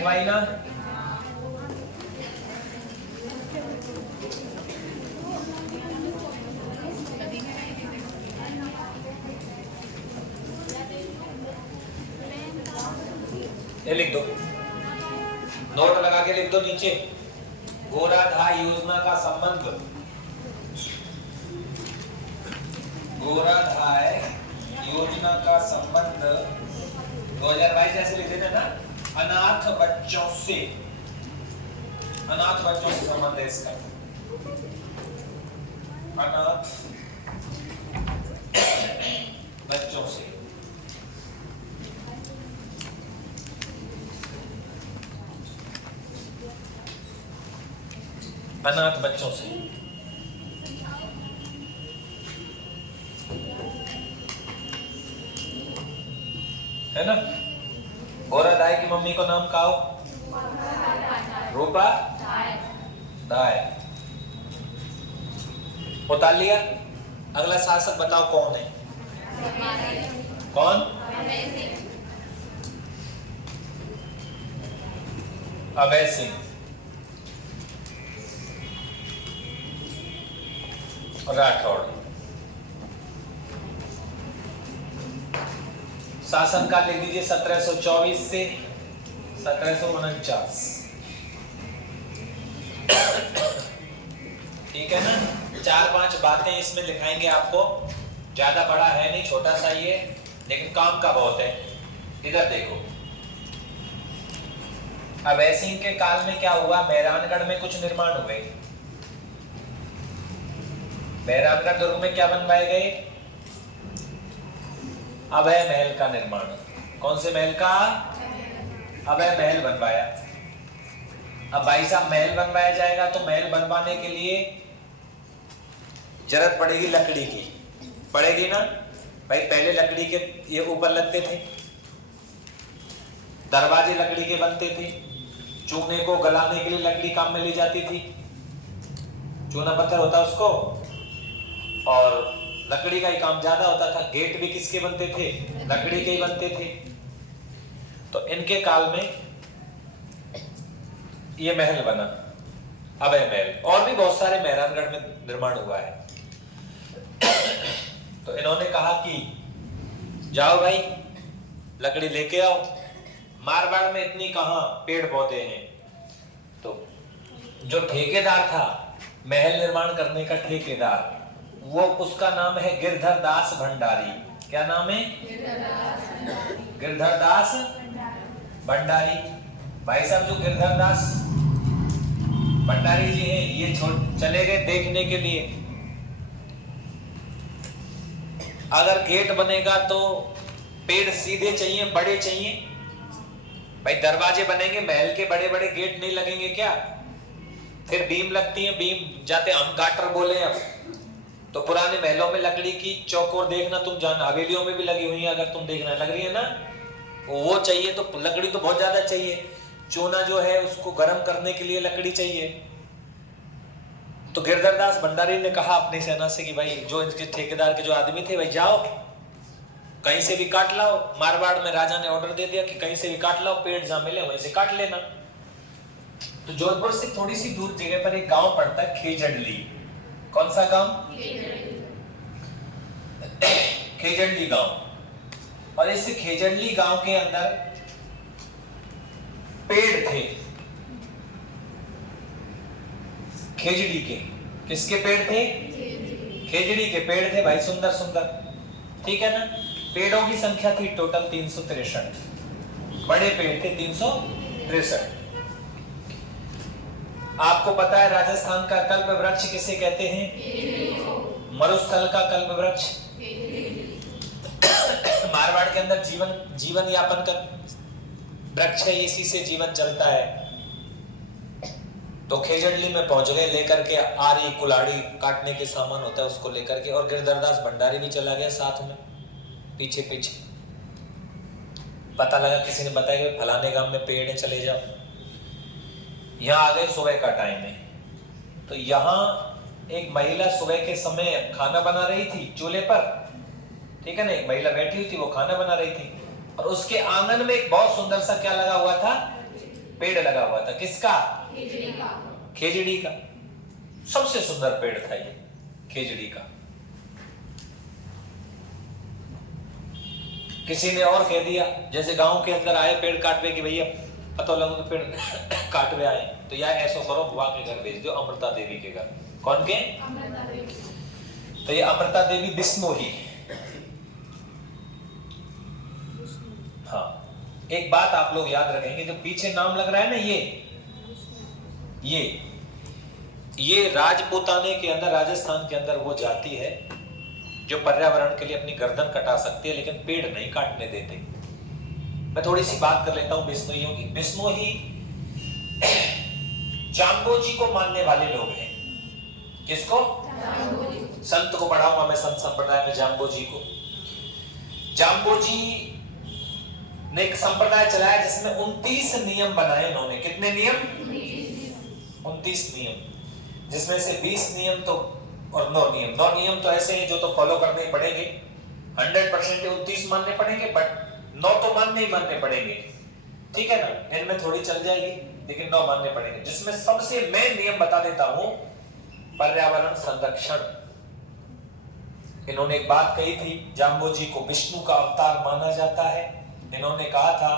लिखवाई ना? ये लिख दो, नोट लगा के लिख दो नीचे। गोराधाय योजना का संबंध, गोराधाय योजना का संबंध 2022 ऐसे लिख देना ना, अनाथ बच्चों से, अनाथ बच्चों से संबंध है इसका। अनाथ बच्चों से, अनाथ बच्चों से। है ना? गोराधाय की मम्मी को नाम का हो? रूपा दाय। उतार लिया। अगला शासक बताओ कौन है? कौन? अभय सिंह। राठौड़। शासनकाल लिख दीजिए 1724 से 1749। ठीक है ना? 4-5 बातें इसमें लिखाएंगे आपको, ज्यादा बड़ा है नहीं, छोटा सा ही है, लेकिन काम का बहुत है। इधर देखो, अभय सिंह के काल में क्या हुआ? मेहरानगढ़ में कुछ निर्माण हुए। मेहरानगढ़ दुर्ग में क्या बनवाए गए? अभय महल का निर्माण। कौन से महल का? अभय महल बनवाया। अब भाई साहब महल बनवाया जाएगा तो महल बनवाने के लिए जरूरत पड़ेगी लकड़ी की, पड़ेगी ना भाई? पहले लकड़ी के ये ऊपर लगते थे, दरवाजे लकड़ी के बनते थे, चूने को गलाने के लिए लकड़ी काम में ली जाती थी, चूना पत्थर होता उसको, और लकड़ी का ही काम ज्यादा होता था। गेट भी किसके बनते थे? लकड़ी के ही बनते थे। तो इनके काल में ये महल बना, अभय महल। और भी बहुत सारे मेहरानगढ़ में निर्माण हुआ है। तो इन्होंने कहा कि जाओ भाई लकड़ी लेके आओ। मारवाड़ में इतनी कहां पेड़ पौधे हैं। तो जो ठेकेदार था महल निर्माण करने का, ठेकेदार, वो उसका नाम है गिरधर दास भंडारी। क्या नाम है? गिरधर दास भंडारी। भाई साहब जो गिरधर दास भंडारी जी हैं, ये चले गए देखने के लिए। अगर गेट बनेगा तो पेड़ सीधे चाहिए, बड़े चाहिए। भाई दरवाजे बनेंगे, महल के बड़े बड़े गेट नहीं लगेंगे क्या? फिर बीम लगती है, बीम जाते हम गाटर बोले। अब तो पुराने महलों में लकड़ी की चौकोर देखना तुम जान, हवेलियों में भी लगी हुई है, अगर तुम देखना लग रही है ना, वो चाहिए तो लकड़ी तो बहुत ज्यादा चाहिए। चूना जो है उसको गर्म करने के लिए लकड़ी चाहिए। तो गिरधर दास भंडारी ने कहा अपनी सेना से कि भाई जो इनके ठेकेदार के जो आदमी थे, भाई जाओ कहीं से भी काट लाओ। मारवाड़ में राजा ने ऑर्डर दे दिया कि कहीं से भी काट लाओ, पेड़ जहां मिले वहीं से काट लेना। तो जोधपुर से थोड़ी सी दूर जगह पर एक गांव पड़ता है खेजड़ली। कौन सा गांव? खेजड़ली गांव। और इस खेजड़ली गांव के अंदर पेड़ थे, खेजड़ी के। किसके पेड़ थे? खेजड़ी के पेड़ थे भाई, सुंदर सुंदर। ठीक है ना? पेड़ों की संख्या थी टोटल 363, बड़े पेड़ थे 363। आपको पता है राजस्थान का कल्प वृक्ष किसे कहते हैं? मरुस्थल का कल्प वृक्ष। मारवाड़ के अंदर जीवन यापन का वृक्ष है, इसी से जीवन चलता है। तो खेजड़ली में पहुंच गए, लेकर के आरी कुल्हाड़ी काटने के सामान होता है उसको लेकर के, और गिरधरदास भंडारी भी चला गया साथ में, पीछे पीछे। पता लगा, किसी ने बताया कि फलाने गांव में पेड़ है, चले जाओ। यहाँ आ गए, सुबह का टाइम है। तो यहाँ एक महिला सुबह के समय खाना बना रही थी चूल्हे पर। ठीक है ना? एक महिला बैठी हुई थी, वो खाना बना रही थी, और उसके आंगन में एक बहुत सुंदर सा क्या लगा हुआ था? पेड़ लगा हुआ था, किसका? खेजड़ी का। सबसे सुंदर पेड़ था ये खेजड़ी का। किसी ने और कह दिया, जैसे गांव के अंदर आए पेड़ काटवे कि भैया पता लगा तो पेड़ काटवे आए, तो यार ऐसा करो बुआ के घर भेज दो, अमृता देवी के घर। कौन के? अमृता देवी। तो ये अमृता देवी बिश्नोई। हाँ, एक बात आप लोग याद रखेंगे, जो पीछे नाम लग रहा है ना, ये राजपूताने के अंदर, राजस्थान के अंदर वो जाति है जो पर्यावरण के लिए अपनी गर्दन कटा सकती है लेकिन पेड़ नहीं काटने देते। मैं थोड़ी सी बात कर लेता हूं बिश्नोइयों की। बिश्नोई जाम्बोजी को मानने वाले लोग हैं। किसको? संत को पढ़ाऊंगा मैं, संत संप्रदाय में जाम्बोजी को। जाम्बोजी ने एक संप्रदाय चलाया जिसमें 29 नियम बनाए उन्होंने। कितने नियम? 29 नियम, जिसमें से 20 नियम तो और 9 नियम तो ऐसे हैं जो तो फॉलो करने ही पड़ेंगे। 100% 29 मानने पड़ेंगे, बट 9 तो मानने पड़ेंगे, ठीक है ना। इनमें थोड़ी चल जाएगी लेकिन 9 मानने पड़ेंगे। जिसमें सबसे मेन नियम बता देता हूं, पर्यावरण संरक्षण। इन्होंने एक बात कही थी, जाम्बोजी को विष्णु का अवतार माना जाता है। इन्होंने कहा था,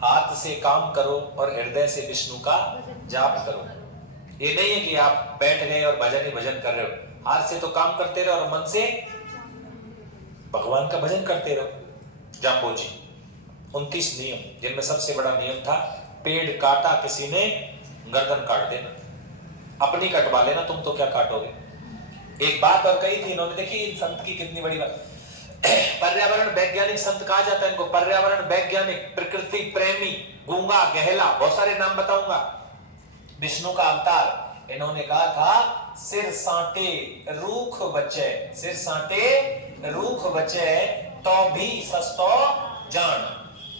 हाथ से काम करो और हृदय से विष्णु का जाप करो। ये नहीं है कि आप बैठ गए और भजन ही भजन कर रहे हो। हाथ से तो काम करते रहो और मन से भगवान का भजन करते रहो। जाम्बोजी 29 नियम, जिनमें सबसे बड़ा नियम था, पेड़ काटा किसी ने, गर्दन काट देना। अपनी कटवा लेना, तुम तो क्या काटोगे। एक बात और कही थी इन्होंने, देखिए संत की कितनी बड़ी बात। पर्यावरण वैज्ञानिक संत कहा जाता है इनको, पर्यावरण वैज्ञानिक, प्रकृति प्रेमी, गूंगा, गहला, बहुत सारे नाम बताऊंगा। विष्णु का अवतार। इन्होंने कहा था, सिर साटे रूख बचे, सिर साटे रूख बचे तो भी सस्तो जान।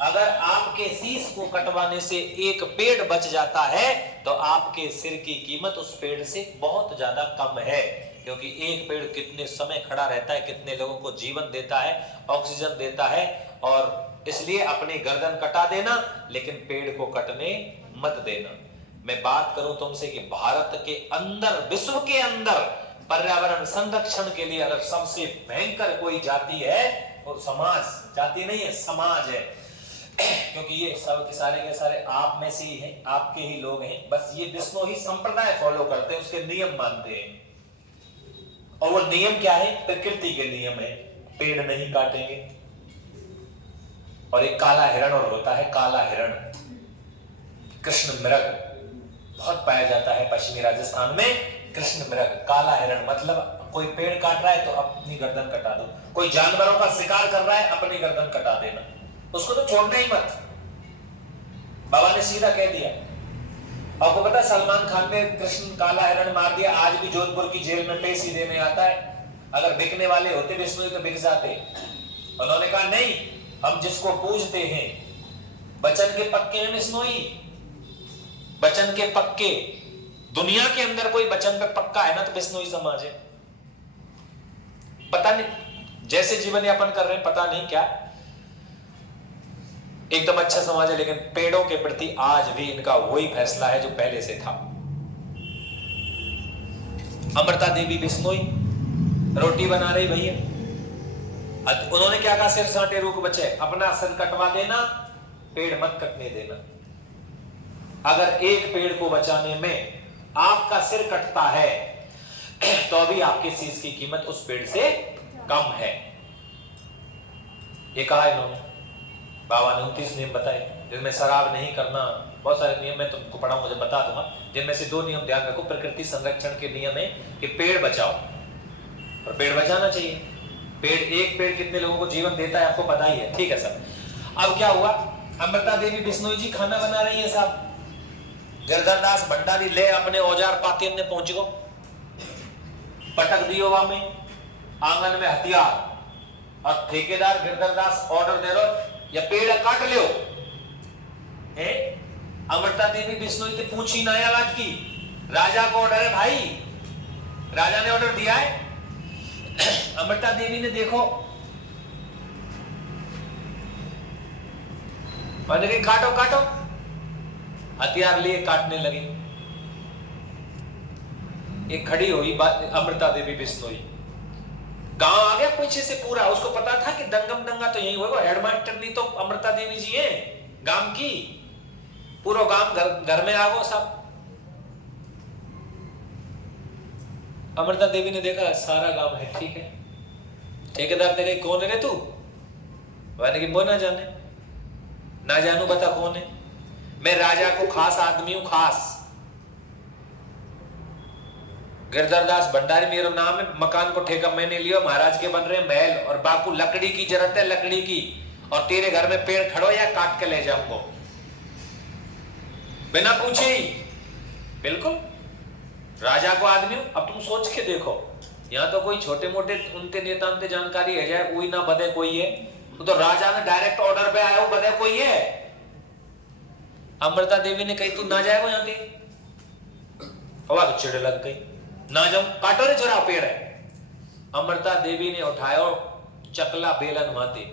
अगर आपके शीश को कटवाने से एक पेड़ बच जाता है तो आपके सिर की कीमत उस पेड़ से बहुत ज्यादा कम है, क्योंकि एक पेड़ कितने समय खड़ा रहता है, कितने लोगों को जीवन देता है, ऑक्सीजन देता है। और इसलिए अपनी गर्दन कटा देना, लेकिन पेड़ को कटने मत देना। मैं बात करूं तुमसे कि भारत के अंदर, विश्व के अंदर पर्यावरण संरक्षण के लिए अगर सबसे भयंकर कोई जाति है, वो समाज, जाति नहीं है, समाज है। क्योंकि ये सब के सारे आप में से ही हैं, आपके ही लोग हैं। बस ये बिश्नोई संप्रदाय फॉलो करते हैं, उसके नियम मानते हैं। और वो नियम क्या है? प्रकृति के नियम है। पेड़ नहीं काटेंगे। और एक काला हिरण और होता है, काला हिरण, कृष्ण मृग, बहुत पाया जाता है पश्चिमी राजस्थान में। कृष्ण मृग, काला हिरण, मतलब कोई पेड़ काट रहा है तो अपनी गर्दन कटा दो। कोई जानवरों का शिकार कर रहा है, अपनी गर्दन कटा देना, उसको तो छोड़ना ही मत। बाबा ने सीधा कह दिया। आपको पता है सलमान खान ने कृष्ण काला हिरण मार दिया, आज भी जोधपुर की जेल में पेशी देने आता है। अगर बिकने वाले होते बिश्नोई तो बिक जाते। उन्होंने कहा नहीं, हम जिसको पूजते हैं, वचन के पक्के हैं बिश्नोई, वचन के पक्के। दुनिया के अंदर कोई वचन पे पक्का है ना तो बिश्नोई समाज है। पता नहीं जैसे जीवन यापन कर रहे हैं, पता नहीं क्या, एकदम अच्छा समाज है, लेकिन पेड़ों के प्रति आज भी इनका वही फैसला है जो पहले से था। अमृता देवी बिश्नोई रोटी बना रही भैया, उन्होंने क्या कहा? सिर साटे रूख बचे, अपना सिर कटवा देना, पेड़ मत कटने देना। अगर एक पेड़ को बचाने में आपका सिर कटता है तो भी आपके शीश की कीमत उस पेड़ से कम है। ये कहा इन्होंने। बाबा ने 29 नियम बताए, जिनमें शराब नहीं करना, बहुत सारे नियम मैं तुमको पढ़ाऊंगा, जब बता दूंगा। जिनमें से 2 नियम ध्यान रखो। प्रकृति संरक्षण के नियम है कि पेड़ बचाओ, और पेड़ बचाना चाहिए। पेड़, एक पेड़ कितने लोगों को जीवन देता है आपको पता ही है, ठीक है सर। अब क्या हुआ? अमृता देवी बिश्नोई जी खाना बना रही है साहब। गिरधरदास भंडारी ले अपने औजार पाती ने पहुंच गो, पटक दियो वहां में आंगन में हथियार, और ठेकेदार गिरधरदास ऑर्डर दे रहो या पेड़ काट लो। अमृता देवी बिश्नोई से पूछी ना आवाज की, राजा को ऑर्डर है भाई, राजा ने ऑर्डर दिया है। अमृता देवी ने देखो, मैंने कहा काटो काटो, हथियार लिए काटने लगे। एक खड़ी हुई अमृता देवी बिश्नोई, गांव आ गया पीछे से पूरा, उसको पता था कि दंगम दंगा तो यही होगा, हेडमास्टर नहीं तो अमृता देवी जी हैं गांव की, पूरा गांव घर में आ गो सब। अमृता देवी ने देखा सारा गांव है, ठीक है। ठेकेदार ने कही कौन है रे तू? मैंने कि वो ना जाने, ना जानू बता कौन है। मैं राजा को खास आदमी हूं, खास गिरधरदास भंडारी मेरा नाम है। मकान को ठेका मैंने लिया, महाराज के बन रहे महल, और बापू लकड़ी की जरूरत है, लकड़ी की, और तेरे घर में पेड़ खड़ो या काट के ले जाऊंगा बिना पूछे ही। बिल्कुल राजा को आदमी हूं। अब तुम सोच के देखो, यहाँ तो कोई छोटे मोटे उनके नेता उनके जानकारी है जाए, कोई ना बदे कोई है, तो राजा ने डायरेक्ट ऑर्डर पे आया, बदे कोई है। अमृता देवी ने कही तू ना जाएगा यहाँ पे, हवा तो चिड़ लग गई, ना जाऊं, काटो रे छोरा पेड़ है। अमृता देवी ने उठाया और चकला बेलन माते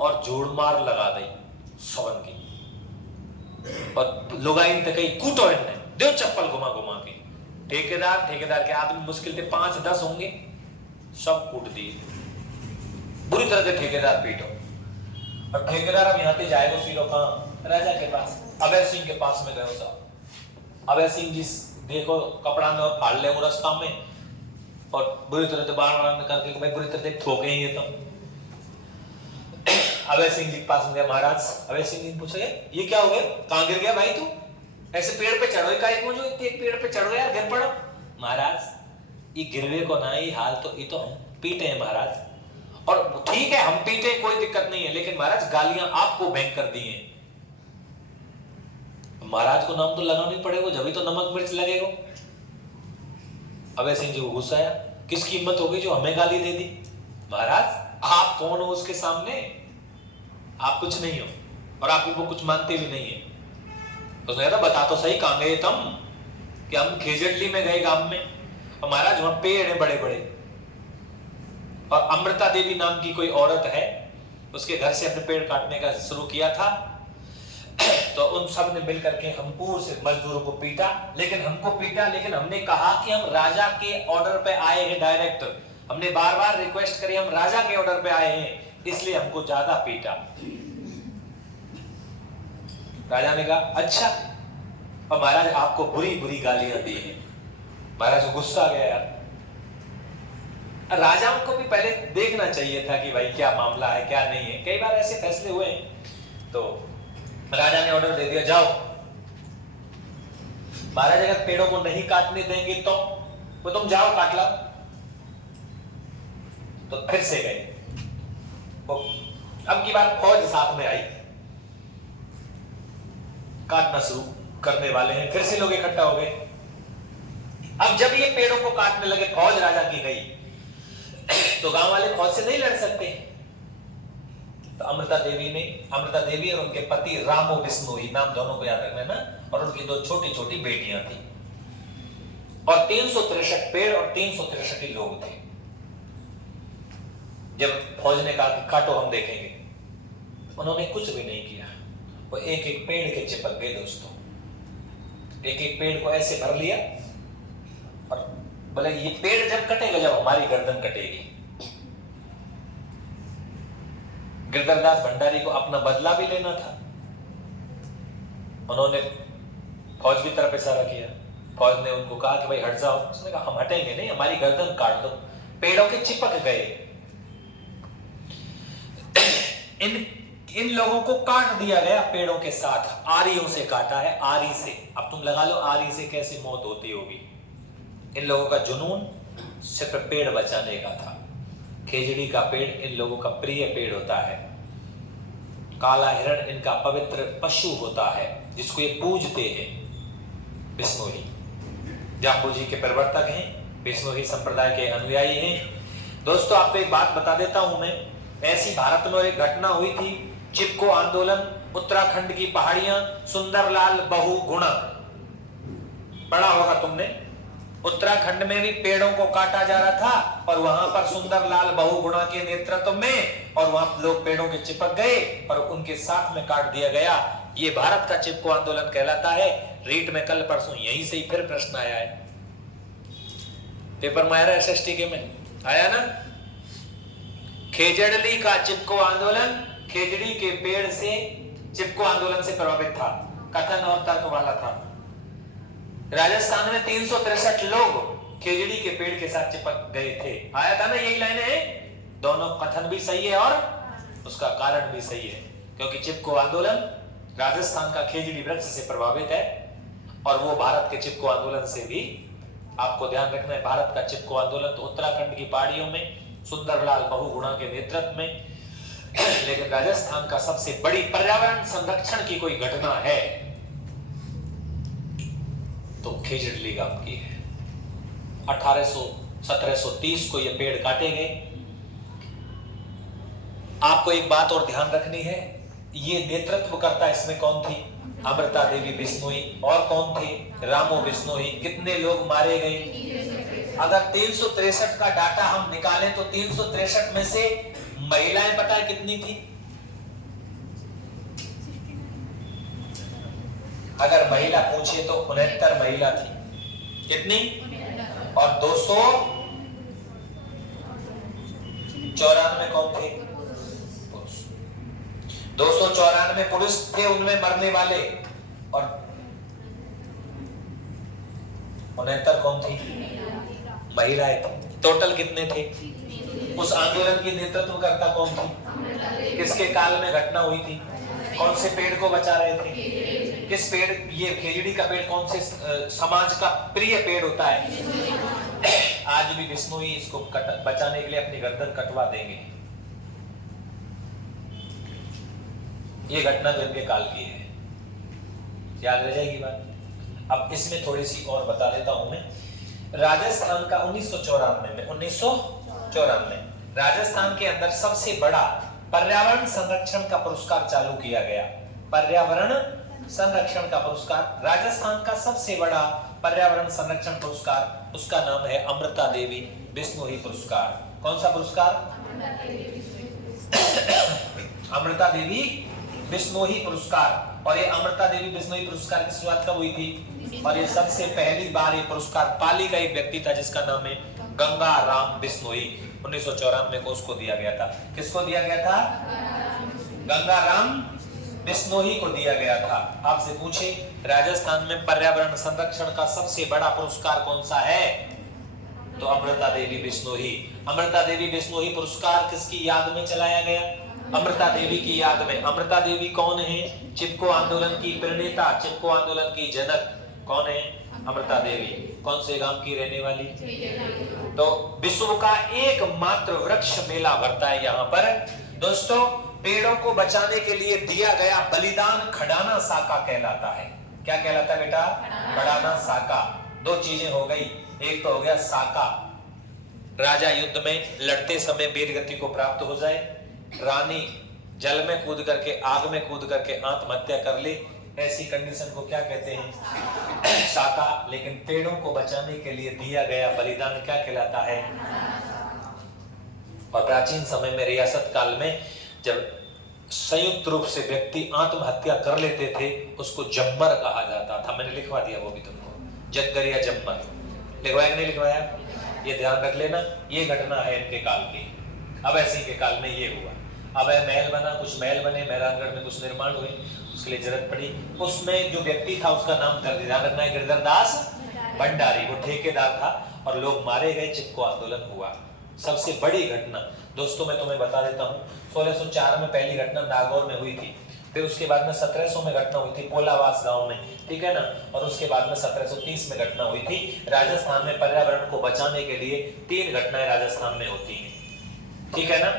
और जोड़ मार लगा दी सवन की, और लुगाइन तक कही कूटो इन्हें, दो चप्पल घुमा घुमा के। ठेकेदार के आदमी मुश्किल से 5-10 होंगे, सब कूट दिए बुरी तरह से। ठेकेदार पीटो, और ठेकेदार अब यहाँ से जाएगा सीधो कहां? राजा के पास, अभय सिंह के पास में गए साहब। अभय सिंह जी देखो कपड़ा में और फाड़ ले वो रास्ता में, और बुरी तरह से बार करके भाई बुरी तरह से ठोके ही ये तो। अभय सिंह जी के पास में गया महाराज। अभय सिंह जी पूछे ये क्या हो गया, कहां गिर गया भाई तू? ऐसे पेड़ पे चढ़ो का एक पेड़ पे चढ़ गया गिर पड़ो। महाराज ये गिरवे को ना ही हाल तो ये तो हम पीटे हैं महाराज, और ठीक है हम पीटे कोई दिक्कत नहीं है, लेकिन महाराज गालियां आपको भयंकर दी हैं। महाराज को नाम तो लगाना पड़ेगा, जब ही तो नमक मिर्च लगेगा। अभय सिंह जी को गुस्सा आया, किसकी हिम्मत होगी जो हमें गाली दे दी? महाराज आप कौन हो उसके सामने? आप कुछ नहीं हो, और आप वो कुछ मानते भी नहीं है। उसने कहा बता तो सही कहां गए तुम? कि हम खेजड़ली में गए गांव में, और महाराज वहां पेड़ है बड़े बड़े, और अमृता देवी नाम की कोई औरत है, उसके घर से अपने पेड़ काटने का शुरू किया था। तो उन सब ने मिलकर के हम पूरे से मजदूरों को पीटा, लेकिन हमने कहा कि हम राजा के ऑर्डर पे आए हैं डायरेक्ट। हमने बार बार रिक्वेस्ट करी, हम राजा के ऑर्डर पे आए हैं, इसलिए हमको ज्यादा पीटा। राजा ने कहा अच्छा, और महाराज आपको बुरी बुरी गालियां दी हैं। महाराज को गुस्सा आ गया यार। राजाओं को भी पहले देखना चाहिए था कि भाई क्या मामला है क्या नहीं है, कई बार ऐसे फैसले हुए हैं। तो राजा ने ऑर्डर दे दिया जाओ। महाराज अगर पेड़ों को नहीं काटने देंगे तो वो तुम जाओ काट लो। तो फिर से गए, अब की बार फौज साथ में आई, काटना शुरू करने वाले हैं, फिर से लोग इकट्ठा हो गए। अब जब ये पेड़ों को काटने लगे, फौज राजा की गई, तो गांव वाले फौज से नहीं लड़ सकते। तो अमृता देवी और उनके पति रामो बिश्नोई, नाम दोनों को याद रखना ना, और उनकी 2 छोटी छोटी बेटियां थी, और 363 पेड़ और 363 लोग थे। जब फौज ने कहा कि काटो हम देखेंगे, उन्होंने कुछ भी नहीं किया। वो एक एक पेड़ के चिपक गए दोस्तों, एक एक पेड़ को ऐसे भर लिया, और बोले ये पेड़ जब कटेगा जब हमारी गर्दन कटेगी। गिरधरदास भंडारी को अपना बदला भी लेना था। उन्होंने फौज की तरफ इशारा किया, फौज ने उनको कहा कि भाई हट जाओ। उसने कहा हम हटेंगे नहीं, हमारी गर्दन काट दो। पेड़ों के चिपक गए। इन लोगों को काट दिया गया पेड़ों के साथ, आरियों से काटा है, आरी से। अब तुम लगा लो आरी से कैसी मौत होती होगी। इन लोगों का जुनून सिर्फ पेड़ बचाने का था। खेजड़ी का पेड़ इन लोगों का प्रिय पेड़ होता है। काला हिरण इनका पवित्र पशु होता है, जिसको ये पूजते हैं। बिश्नोई जाम्बू जी के प्रवर्तक हैं, बिश्नोई संप्रदाय के अनुयायी हैं। दोस्तों आपको एक बात बता देता हूं मैं, ऐसी भारत में एक घटना हुई थी, चिपको आंदोलन, उत्तराखंड की पहाड़ियां, सुंदरलाल बहुगुणा, पढ़ा होगा तुमने। उत्तराखंड में भी पेड़ों को काटा जा रहा था, और वहां पर सुंदरलाल बहुगुणा के नेतृत्व में, और वहां लोग पेड़ों के चिपक गए और उनके साथ में काट दिया गया। ये भारत का चिपको आंदोलन कहलाता है। रीट में कल परसों यहीं से ही फिर प्रश्न आया है, पेपर में आया SST के में आया ना। खेजड़ली का चिपको आंदोलन खेजड़ी के पेड़ से चिपको आंदोलन से प्रभावित था, कथन और तर्क वाला था। राजस्थान में 363 लोग खेजड़ी के पेड़ के साथ चिपक गए थे, आया था ना, यही लाइन है। दोनों कथन भी सही है और उसका कारण भी सही है, क्योंकि चिपको आंदोलन राजस्थान का खेजड़ी वृक्ष से प्रभावित है और वो भारत के चिपको आंदोलन से भी। आपको ध्यान रखना है, भारत का चिपको आंदोलन तो उत्तराखंड की पहाड़ियों में सुंदरलाल बहुगुणा के नेतृत्व में, लेकिन राजस्थान का सबसे बड़ी पर्यावरण संरक्षण की कोई घटना है तो खेजड़ली गांव की है। 1730 को ये पेड़ काटे गए। आपको एक बात और ध्यान रखनी है, ये नेतृत्व करता इसमें कौन थी? अमृता देवी बिश्नोई। और कौन थे? रामो बिश्नोई। कितने लोग मारे गए? अगर 363 का डाटा हम निकालें तो 363 में से महिलाएं पता है कितनी थी? अगर महिला पूछे तो 69 महिला थी। कितनी? और 294 कौन थे? 294 पुरुष थे उनमें मरने वाले, और 69 कौन थी? महिलाएं थी। टोटल कितने थे? उस आंदोलन की नेतृत्व करता कौन थी? किसके काल में घटना हुई थी? कौन से पेड़ को बचा रहे थे? किस पेड़? ये खेजड़ी का पेड़ कौन से समाज का प्रिय पेड़ होता है? आज भी बिश्नोई इसको बचाने के लिए अपनी गर्दन कटवा देंगे। ये घटना तो इनके काल की है, याद रह जाएगी बात। अब इसमें थोड़ी सी और बता देता हूं मैं। राजस्थान का 1994 राजस्थान के अंदर सबसे बड़ा पर्यावरण संरक्षण का पुरस्कार चालू किया गया। पर्यावरण संरक्षण का पुरस्कार, राजस्थान का सबसे बड़ा पर्यावरण संरक्षण पुरस्कार, उसका नाम है अमृता देवी बिश्नोई पुरस्कार। कौन सा पुरस्कार? अमृता देवी बिश्नोई पुरस्कार। और ये अमृता देवी बिश्नोई पुरस्कार की शुरुआत कब हुई थी? और ये सबसे पहली बार ये पुरस्कार पाली का एक व्यक्ति था जिसका नाम है गंगा राम बिश्नोई। 1994 को उसको दिया गया था। किसको दिया गया था? गंगा राम बिश्नोई को दिया गया था। आपसे पूछे राजस्थान में पर्यावरण संरक्षण का सबसे बड़ा पुरस्कार कौन सा है? तो अमृता देवी बिश्नोई। अमृता देवी बिश्नोई पुरस्कार किसकी याद में चलाया गया? अमृता देवी की याद में। अमृता देवी कौन है? चिपको आंदोलन की प्रणेता, चिपको आंदोलन की जनक कौन है? अमृता देवी। कौन से गांव की रहने वाली? तो विश्व का एकमात्र वृक्ष मेला भरता है यहाँ पर। दोस्तों, पेड़ों को बचाने के लिए दिया गया बलिदान खड़ाना साका कहलाता है। क्या कहलाता है बेटा? खड़ाना साका। दो चीजें हो गई, एक तो हो गया साका, राजा युद्ध में लड़ते समय वीर गति को प्राप्त हो जाए, रानी जल में कूद करके, आग में कूद करके आत्महत्या कर ले, ऐसी कंडीशन को क्या कहते हैं? साका। लेकिन पेड़ों को बचाने के लिए दिया गया बलिदान क्या कहलाता है? और प्राचीन समय में रियासत काल में जब संयुक्त रूप से व्यक्ति आत्महत्या कर लेते थे उसको जम्मर कहा जाता था। मैंने लिखवा दिया वो भी तुमको, जग्गर या जम्मर। लिखवाया नहीं लिखवाया? ये ध्यान रख लेना, ये घटना है इनके काल की। अब ऐसे के काल में ये हुआ। अब महल बना, कुछ महल बने, मेहरानगढ़ में कुछ निर्माण हुए, उसके लिए जरूरत पड़ी। उसमें जो व्यक्ति था उसका नाम ध्यान रखना है, गिरधर दास भंडारी। वो ठेकेदार था और लोग मारे गए, चिपको आंदोलन हुआ। सबसे बड़ी घटना दोस्तों मैं तुम्हें बता देता हूँ, 1604 में पहली घटना नागौर में हुई थी, फिर उसके बाद में 1700 में घटना हुई थी पोलावास गांव में, ठीक है ना, और उसके बाद में 1730 में घटना हुई थी। राजस्थान में पर्यावरण को बचाने के लिए 3 घटनाएं राजस्थान में होती हैं, ठीक है ना।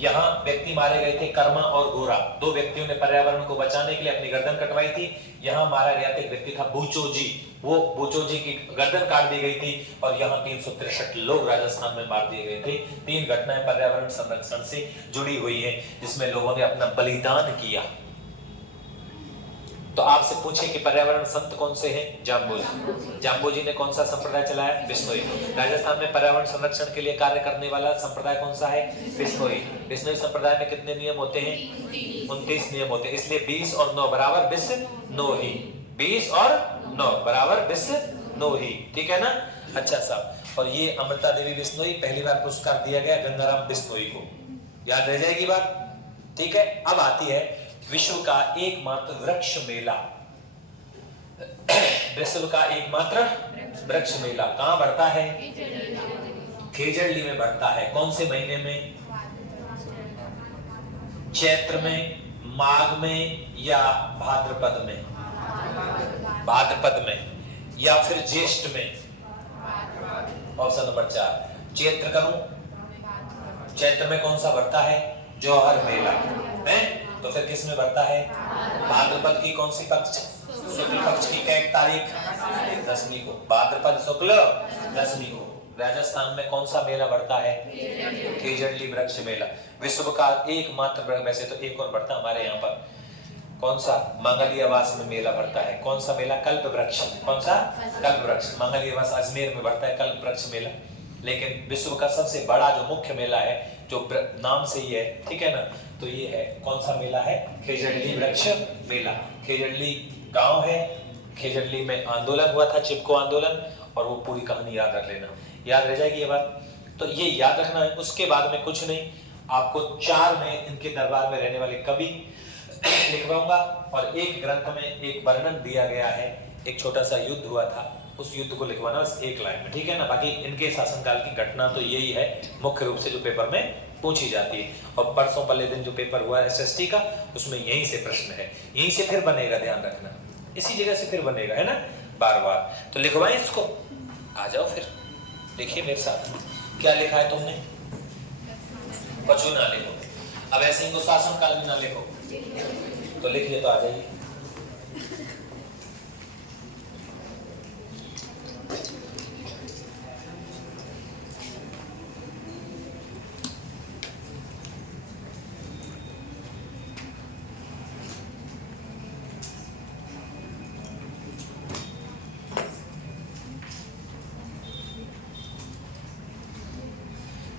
यहाँ व्यक्ति मारे गए थे, कर्मा और गोरा, 2 व्यक्तियों ने पर्यावरण को बचाने के लिए अपनी गर्दन कटवाई थी। यहाँ मारा गया था एक व्यक्ति था बूचोजी, वो बूचोजी की गर्दन काट दी गई थी। और यहाँ 363 लोग राजस्थान में मार दिए गए थे। 3 घटनाएं पर्यावरण संरक्षण से जुड़ी हुई है जिसमें लोगों ने अपना बलिदान किया। तो आपसे पूछे कि पर्यावरण संत कौन से हैं? जाम्बोजी। जाम्बोजी ने कौन सा संप्रदाय चलाया? बिश्नोई। राजस्थान में पर्यावरण संरक्षण के लिए कार्य करने वाला संप्रदाय कौन सा है? बिश्नोई। बिश्नोई संप्रदाय में कितने नियम होते हैं? 29 नियम होते हैं। इसलिए 20 और 9 बराबर बिश्नोई। 20 और 9 बराबर बिश्नोई। ठीक है ना? अच्छा साहब, और ये अमृता देवी बिश्नोई, पहली बार पुरस्कार दिया गया गंगाराम बिश्नोई को। याद रह जाएगी बात? ठीक है। अब आती है विश्व का एकमात्र वृक्ष मेला। विश्व का एकमात्र वृक्ष मेला कहां बढ़ता है? खेजड़ली में बढ़ता है। कौन से महीने में? चैत्र में, माघ में या भाद्रपद में? भाद्रपद में या फिर ज्येष्ठ में? ऑप्शन नंबर 4 चैत्र करूं? चैत्र में कौन सा बढ़ता है? जौहर मेला है। तो फिर किस में बढ़ता है? भाद्रपद की कौन सी पक्ष? शुक्ल पक्ष की कैक तारीख? 10वीं को। भाद्रपद शुक्ल 10वीं को। राजस्थान में कौन सा मेला बढ़ता है? खेजड़ली वृक्ष मेला। विश्व का एकमात्र, वैसे तो एक और बढ़ता हमारे यहाँ पर, कौन सा? मांगलिक आवास में मेला बढ़ता है। कौन सा मेला? कल्प वृक्ष। कौन सा? कल्प वृक्ष। मांगलिक आवास अजमेर में बढ़ता है कल्प वृक्ष मेला। लेकिन विश्व का सबसे बड़ा जो मुख्य मेला है, जो नाम से ही है, ठीक है ना, तो ये है, कौन सा मेला है? खेजड़ली वृक्ष मेला। खेजड़ली गांव है, खेजड़ली में आंदोलन हुआ था, चिपको आंदोलन, और वो पूरी कहानी याद रख लेना। याद रह जाएगी ये बात? तो ये याद रखना है। उसके बाद में कुछ नहीं, आपको 4 में इनके दरबार में रहने वाले कवि लिखवाऊंगा, और एक ग्रंथ में एक वर्णन दिया गया है, एक छोटा सा युद्ध हुआ था, उस युद्ध को लिखवाना बस एक लाइन में, ठीक है ना? बाकी इनके शासनकाल की घटना तो यही है मुख्य रूप से जो पेपर में पूछी जाती है। और परसों पहले दिन जो पेपर हुआ एसएसटी का, उसमें यहीं से प्रश्न है, यहीं से फिर बनेगा, ध्यान रखना, इसी जगह से फिर बनेगा, है ना, बार बार। तो लिखवाएं इसको, आ जाओ फिर देखिए मेरे साथ क्या लिखा है तुमने। कुछ ना लिखो, अब ऐसे ही शासन काल में ना लिखो, तो लिखिए तो आ जाइए।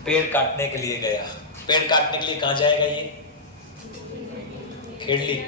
पेड़ काटने के लिए गया। पेड़ काटने के लिए कहां जाएगा ये? खेड़ली।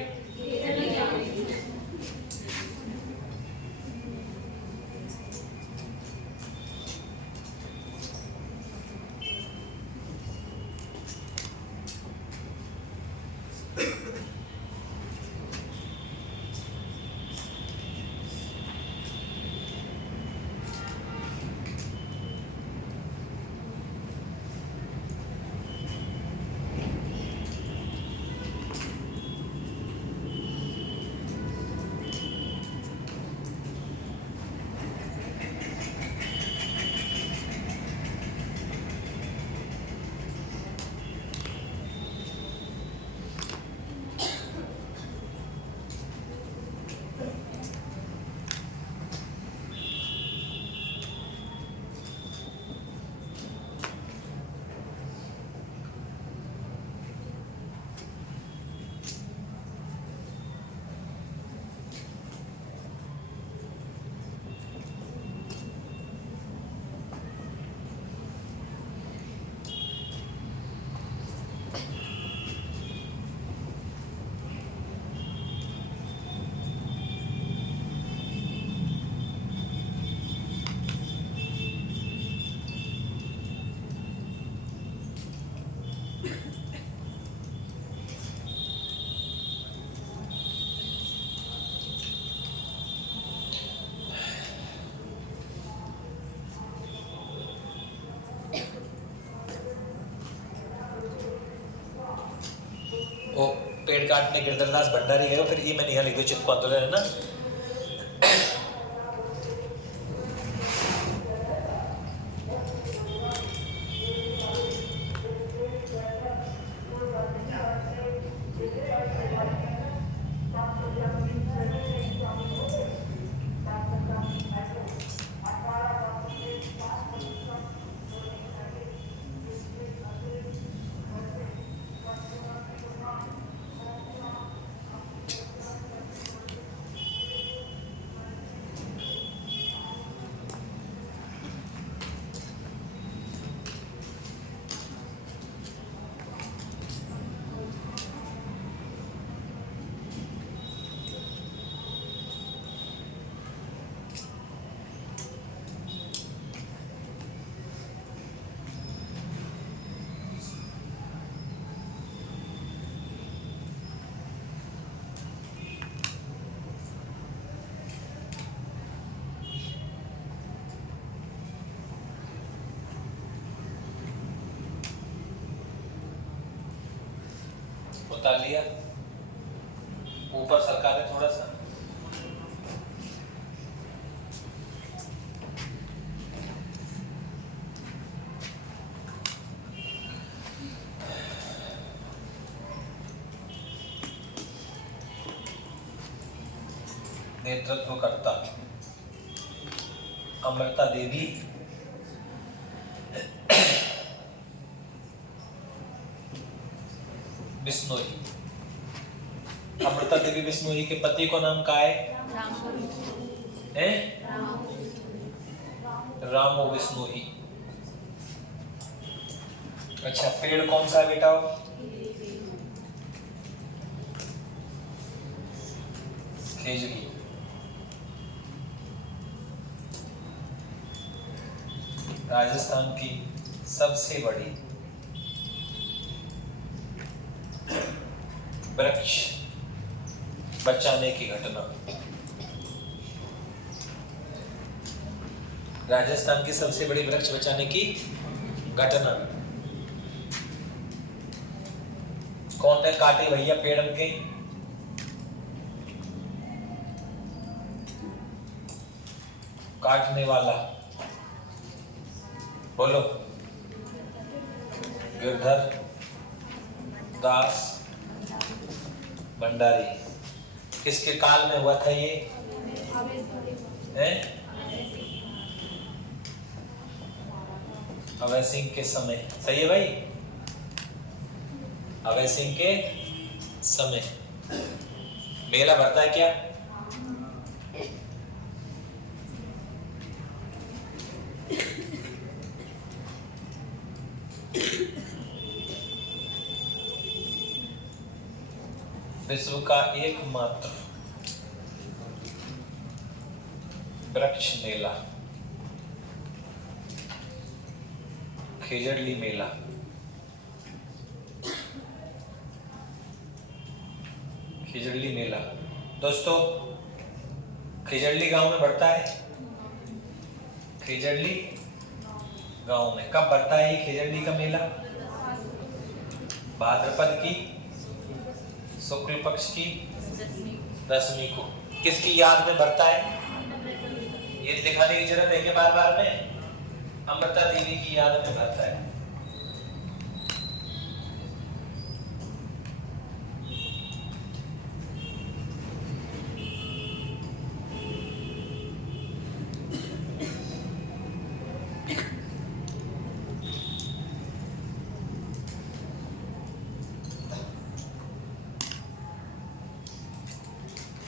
वो पेड़ काटने गिरधरदास भंडारी गए, फिर ये मैंने यहाँ लिख दो, चिपको आंदोलन, है ना। उतार लिया, ऊपर सरका दे थोड़ा सा। नेतृत्व करता अमृता देवी बिश्नोई। अमृता देवी बिश्नोई के पति को नाम का है? रामो बिश्नोई। अच्छा, पेड़ कौन सा है बेटा? खेजड़ी। राजस्थान की सबसे बड़ी वृक्ष बचाने की घटना। राजस्थान की सबसे बड़ी वृक्ष बचाने की घटना। कौन ने काटे भैया पेड़ के? काटने वाला बोलो। गिरधर दास भंडारी। किसके काल में हुआ था ये? अभय सिंह के समय। सही है भाई, अभय सिंह के समय मेला भरता है क्या? विश्व का एकमात्र वृक्ष मेला खेजड़ली मेला। खेजड़ली मेला दोस्तों खेजड़ली गांव में बढ़ता है। खेजड़ली गांव में कब बढ़ता है ये खेजड़ली का मेला? भाद्रपद की शुक्ल पक्ष की दशमी को। किसकी याद में बढ़ता है? ये दिखाने की जरूरत है कि बार बार में अमृता देवी की याद में बढ़ता है।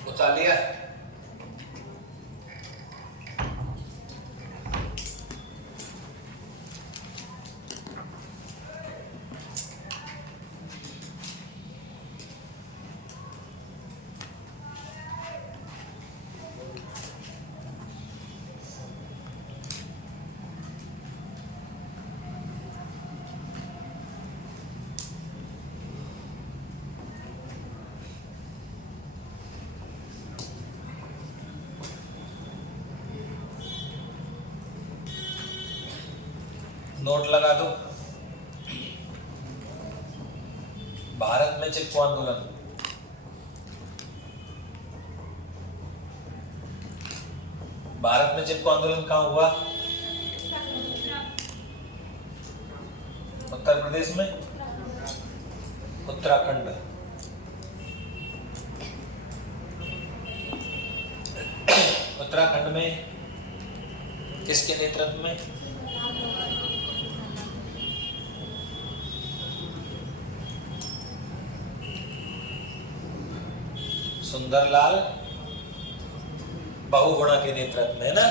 उतार लिया। नोट लगा दो। भारत में चिपको आंदोलन। भारत में चिपको आंदोलन कहाँ हुआ? उत्तर प्रदेश में, उत्तराखंड। उत्तराखंड में किसके नेतृत्व में? सुंदरलाल बहुगुणा के नेतृत्व में, है ना?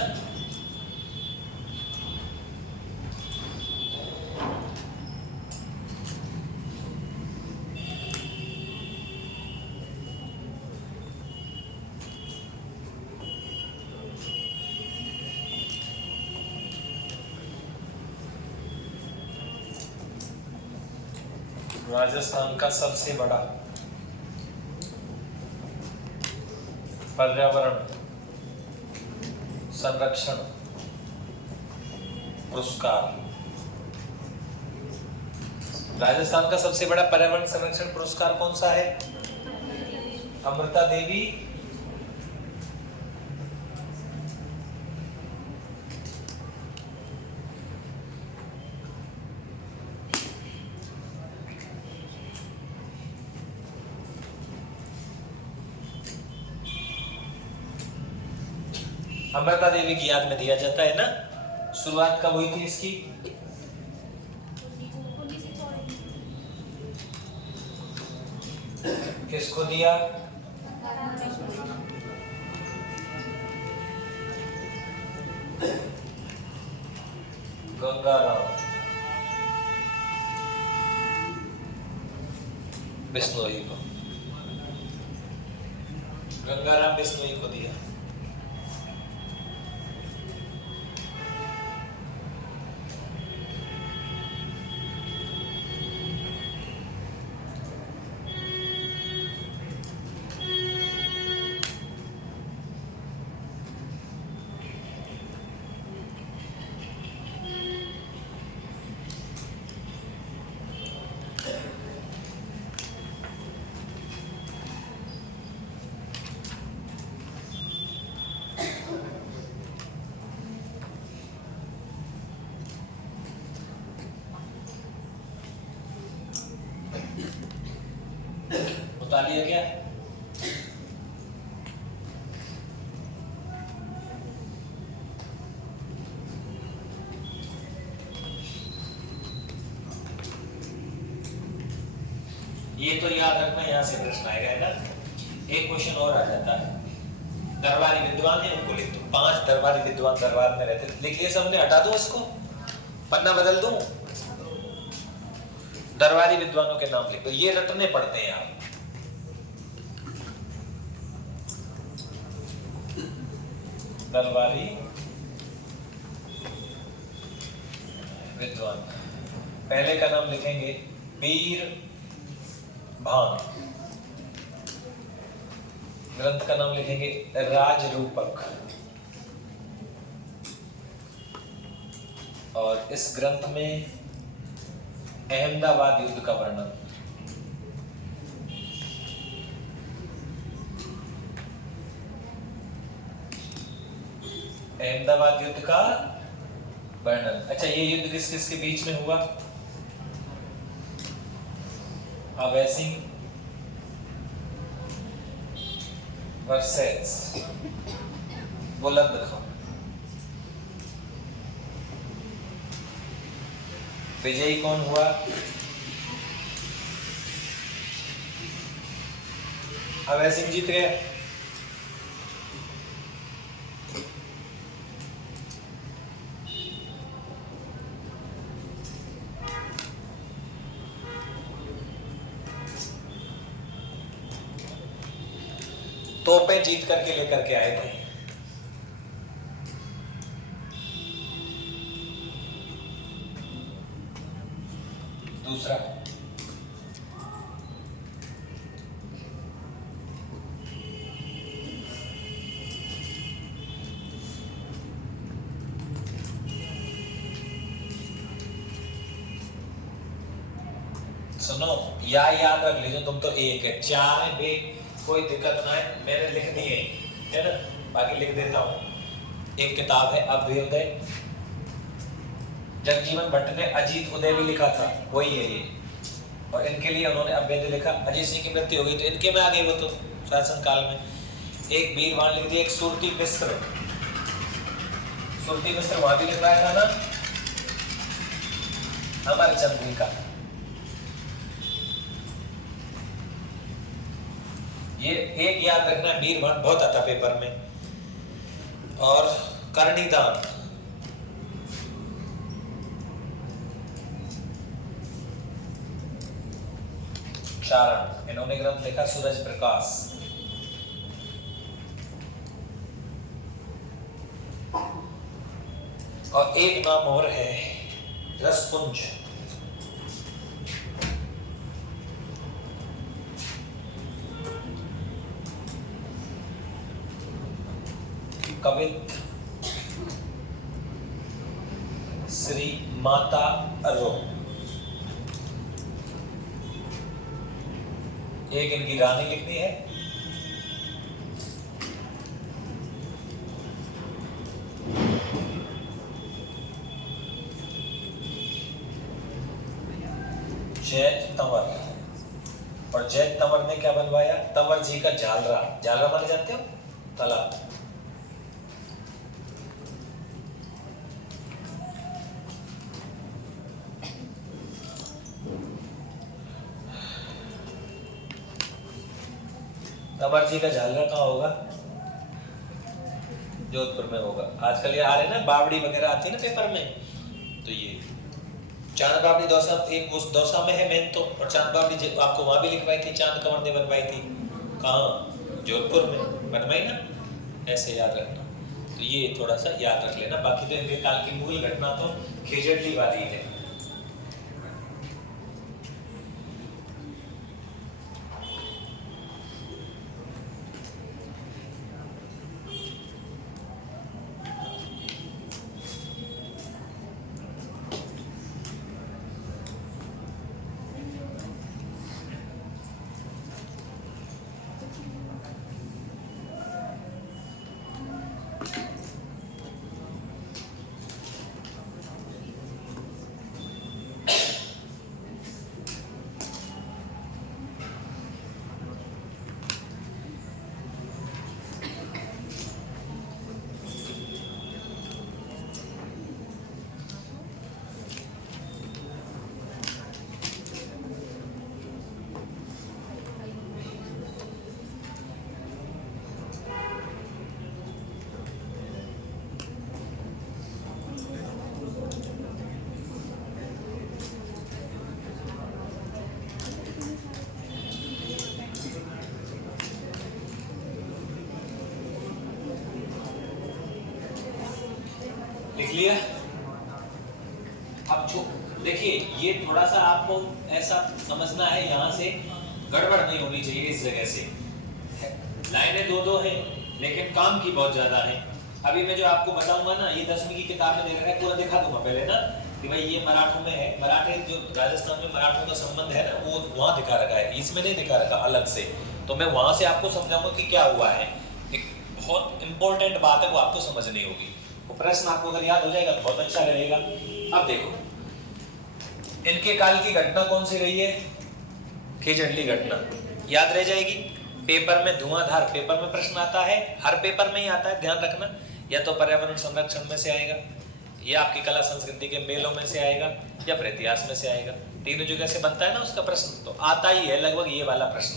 राजस्थान का सबसे बड़ा पर्यावरण संरक्षण पुरस्कार राजस्थान का सबसे बड़ा पर्यावरण संरक्षण पुरस्कार कौन सा है? अमृता देवी अमृता देवी की याद में दिया जाता है ना। शुरुआत कब हुई थी इसकी? किसको दिया? गंगाराम बिश्नोई को। गंगाराम बिश्नोई को दिया। बता लिया क्या? ये तो याद रखना, यहाँ से प्रश्न आएगा है ना। एक क्वेश्चन और आ जाता है। दरबारी विद्वान है, उनको लिख दो। 5 दरबारी विद्वान दरबार में रहते थे। लिख लिए सबने? हटा दो इसको, पन्ना बदल दूं? दरबारी विद्वानों के नाम लिख दो, ये रटने पड़ते हैं आप। दरबारी विद्वान, पहले का नाम लिखेंगे बीर भान, ग्रंथ का नाम लिखेंगे राजरूपक, और इस ग्रंथ में अहमदाबाद युद्ध का वर्णन। अहमदाबाद युद्ध का वर्णन। अच्छा, ये युद्ध किस किस के बीच में हुआ? अभय सिंह वर्सेस बुलंद खां। विजयी कौन हुआ? अभय सिंह जीत गए। तोपें जीत करके लेकर के आए थे। दूसरा, सुनो, या याद रख लीजिए तुम तो। एक है, 4 है बे, कोई दिक्कत ना है, मैंने लिख दिए है ना, बाकी लिख देता हूँ। एक किताब है अभ्युदय, जगजीवन भट्ट ने अजीत उदय भी लिखा था, वही है ये। और इनके लिए उन्होंने अभ्युदय लिखा। अजीत सिंह की मृत्यु हो गई तो इनके में आ गई वो तो शासन काल में। एक वीरवान लिख दिया, एक सुरती मिश्र। सुरती मिश्र वहां भी लिख रहा था ना, हमारे चंद्रिका। ये एक याद रखना, वीरवान बहुत आता पेपर में। और कर्णिदान, चारण, इन्होंने ग्रंथ लिखा सूरज प्रकाश। और एक नाम और है, रसपुंज। कवित श्री माता अरो। एक इनकी रानी लिखनी है, जैत तंवर। और जैत तंवर ने क्या बनवाया? तंवर जी का जालरा। जालरा माने जानते हो? तालाब। तंवर जी का जालरा कहाँ होगा? जोधपुर में होगा। आजकल ये आ रहे ना बावड़ी वगैरह आती है ना पेपर में, तो ये चांद बावड़ी दौसा, एक उस दौसा में है मेन तो, और चांद बावड़ी आपको वहां भी लिखवाई थी, चांद कंवर ने बनवाई थी। कहाँ? जोधपुर में बनवाई ना, ऐसे याद रखना। तो ये थोड़ा सा याद रख लेना। बाकी तो इनके काल की मूल घटना तो खेजड़ली वाली है। लिख लिया? अब देखिए, ये थोड़ा सा आपको ऐसा समझना है, यहाँ से गड़बड़ नहीं होनी चाहिए। इस जगह से लाइनें दो दो हैं, लेकिन काम की बहुत ज्यादा है। अभी मैं जो आपको बताऊंगा ना, ये 10वीं की किताब में दे रखा है, पूरा दिखा दूंगा पहले ना कि भाई ये मराठों में है। मराठे जो राजस्थान में मराठों का संबंध है ना, वो वहां दिखा रखा है, इसमें नहीं दिखा रखा अलग से। तो मैं वहां से आपको समझाऊंगा कि क्या हुआ है। एक बहुत इंपॉर्टेंट बात है, वो आपको समझनी होगी। वो प्रश्न आपको अगर याद हो जाएगा तो बहुत अच्छा रहेगा। अब देखो, इनके काल की घटना कौन सी रही है? खेजड़ली घटना याद रह जाएगी। पेपर में धुआंधार पेपर में प्रश्न आता है, हर पेपर में ही आता है, ध्यान रखना। या तो पर्यावरण संरक्षण में से आएगा, या आपकी कला संस्कृति के मेलों में से आएगा, या फिर इतिहास में से आएगा। तीनों जगह से बनता है ना उसका प्रश्न, तो आता ही है लगभग ये वाला प्रश्न।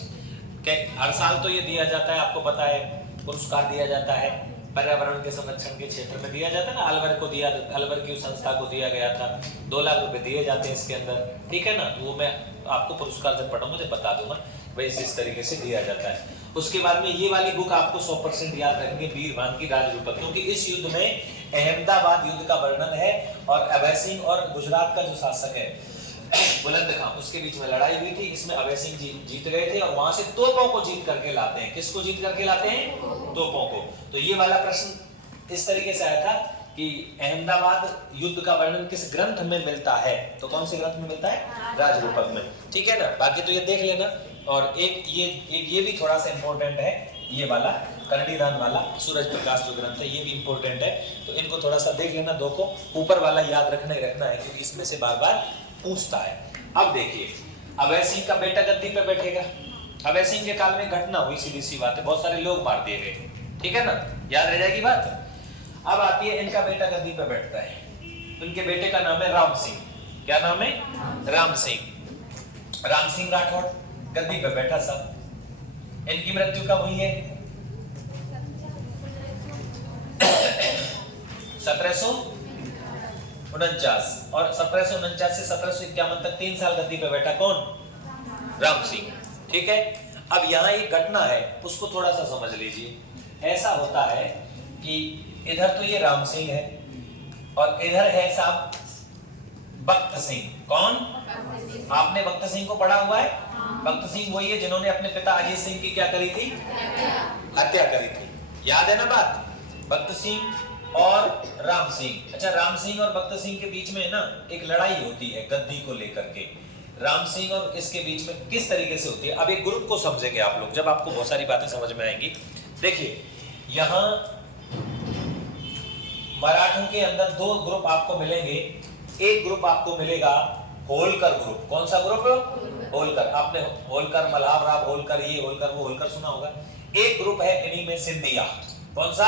क्या हर साल तो ये दिया जाता है, आपको पता है, पुरस्कार दिया जाता है पर्यावरण के संरक्षण के क्षेत्र में दिया जाता है ना। अलवर को दिया, अलवर की संस्था को दिया गया था, 2 लाख रुपए दिए जाते हैं इसके अंदर, ठीक है ना। वो मैं आपको पुरस्कार जब पढ़ूंगा मुझे बता दूंगा, वही इस तरीके से दिया जाता है। उसके बाद में ये वाली बुक आपको 100% याद रखेंगे, वीरवान की राजरूपक, क्योंकि इस युद्ध में अहमदाबाद युद्ध का वर्णन है, और अभय सिंह और गुजरात का जो शासक है बुलंद खां, उसके बीच में लड़ाई हुई थी। इसमें अभय सिंह जीत गए थे, और वहां से तोपों को जीत करके लाते हैं। किसको जीत करके लाते हैं? तोपों को। तो ये वाला प्रश्न इस तरीके से आया था कि अहमदाबाद युद्ध का वर्णन किस ग्रंथ में मिलता है? तो कौन से ग्रंथ में मिलता है? राजरूपक में, ठीक है ना। बाकी तो ये देख लेना। और एक ये भी थोड़ा सा इंपॉर्टेंट है, ये वाला करणीदान वाला सूरज प्रकाश जो ग्रंथ है, ये भी इंपॉर्टेंट है। तो इनको थोड़ा सा देख लेना, दो को। ऊपर वाला याद रखना ही रखना है, क्योंकि इसमें से बार बार पूछता है। अब देखिए, अभय सिंह का बेटा गद्दी पे बैठेगा। अभय सिंह के काल में घटना हुई, सीधी सी बात है, बहुत सारे लोग मार दिए गए, ठीक है ना, याद रह जाएगी बात। अब आती है, इनका बेटा गद्दी पे बैठता है। उनके बेटे का नाम है राम सिंह। क्या नाम है? राम सिंह। राम सिंह राठौड़ गद्दी पे बैठा साहब। इनकी मृत्यु कब हुई है? 1749, और 1749 से 1751 तक 3 साल गद्दी पे बैठा कौन? राम सिंह, ठीक है। अब यहाँ एक घटना है, उसको थोड़ा सा समझ लीजिए। ऐसा होता है कि इधर तो ये राम सिंह है, और इधर है साहब भक्त सिंह। कौन? आपने भक्त सिंह को पढ़ा हुआ है? भक्त सिंह वही है जिन्होंने अपने पिता अजीत सिंह की क्या करी थी? हत्या करी थी। याद है ना बात? भक्त सिंह और राम सिंह। अच्छा, राम सिंह और भक्त सिंह के बीच में ना एक लड़ाई होती है गद्दी को लेकर के। राम सिंह और इसके बीच में किस तरीके से होती है। अब एक ग्रुप को समझेंगे आप लोग, जब आपको बहुत सारी बातें समझ में आएंगी। देखिए यहां मराठों के अंदर दो ग्रुप आपको मिलेंगे। एक ग्रुप आपको मिलेगा होलकर ग्रुप। कौन सा ग्रुप? होलकर। आपने होलकर, मल्हारराव होलकर, ये होलकर वो होलकर सुना होगा। एक ग्रुप है इन्हीं में सिंधिया। कौन सा?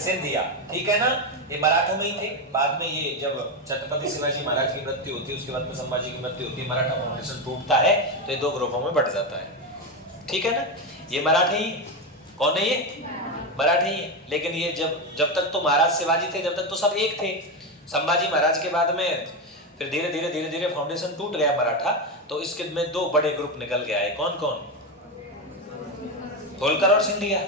सिंधिया। ठीक है ना। ये मराठों में ही थे। बाद में ये जब छत्रपति शिवाजी महाराज की मृत्यु होती है, उसके बाद में संभाजी की मृत्यु होती है, मराठा फाउंडेशन टूटता है, तो ये दो ग्रुपों में बट जाता है। ठीक है ना। ये मराठी, कौन है ये? मराठी है। लेकिन ये जब तक तो महाराज शिवाजी थे, जब तक तो सब एक थे। संभाजी महाराज के बाद में फिर धीरे धीरे फाउंडेशन टूट गया मराठा, तो इसके में दो बड़े ग्रुप निकल के आए। कौन कौन? होलकर और सिंधिया।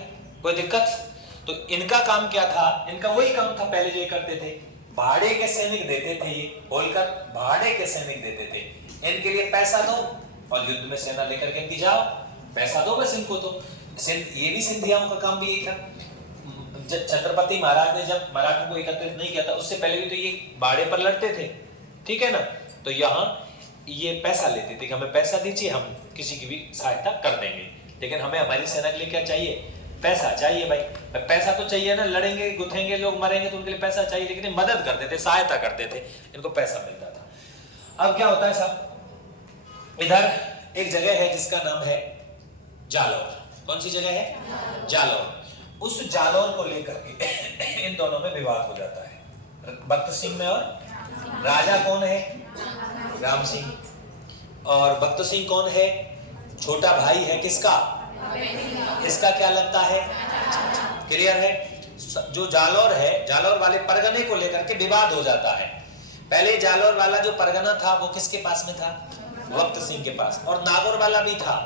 कोई दिक्कत? तो इनका काम क्या था? इनका वही काम था पहले जो ये करते थे, भाड़े के सैनिक देते थे। ये होलकर भाड़े के सैनिक देते थे। इनके लिए पैसा दो और युद्ध में सेना लेकर के इनकी जाओ, पैसा दो बस इनको। तो ये भी सिंधियाओं का काम भी यही था। छत्रपति महाराज ने जब मराठों को एकत्रित नहीं किया था, उससे पहले भी तो ये भाड़े पर लड़ते थे। ठीक है ना। तो यहाँ ये पैसा लेते थे कि हमें पैसा दीजिए, हम किसी की भी सहायता कर देंगे। लेकिन हमें हमारी सेना के लिए क्या चाहिए? पैसा चाहिए भाई। पैसा तो चाहिए ना, लड़ेंगे गुथेंगे लोग, मरेंगे तो उनके लिए पैसा चाहिए। लेकिन मदद करते थे, सहायता करते थे, इनको पैसा मिलता था। अब क्या होता है साहब, इधर एक जगह है जिसका नाम है जालौर। कौन सी जगह है? जालौर। उस जालौर को लेकर के इन दोनों में विवाद हो जाता है, भक्त सिंह में। और राजा कौन है? राम सिंह। और भक्त सिंह कौन है? छोटा भाई है किसका? इसका क्या लगता है? क्लियर है। जो जालौर है, जालौर वाले परगने को लेकर के विवाद हो जाता है। पहले जालौर वाला जो परगना था वो किसके पास में था? भक्त सिंह के पास। और नागौर वाला भी था,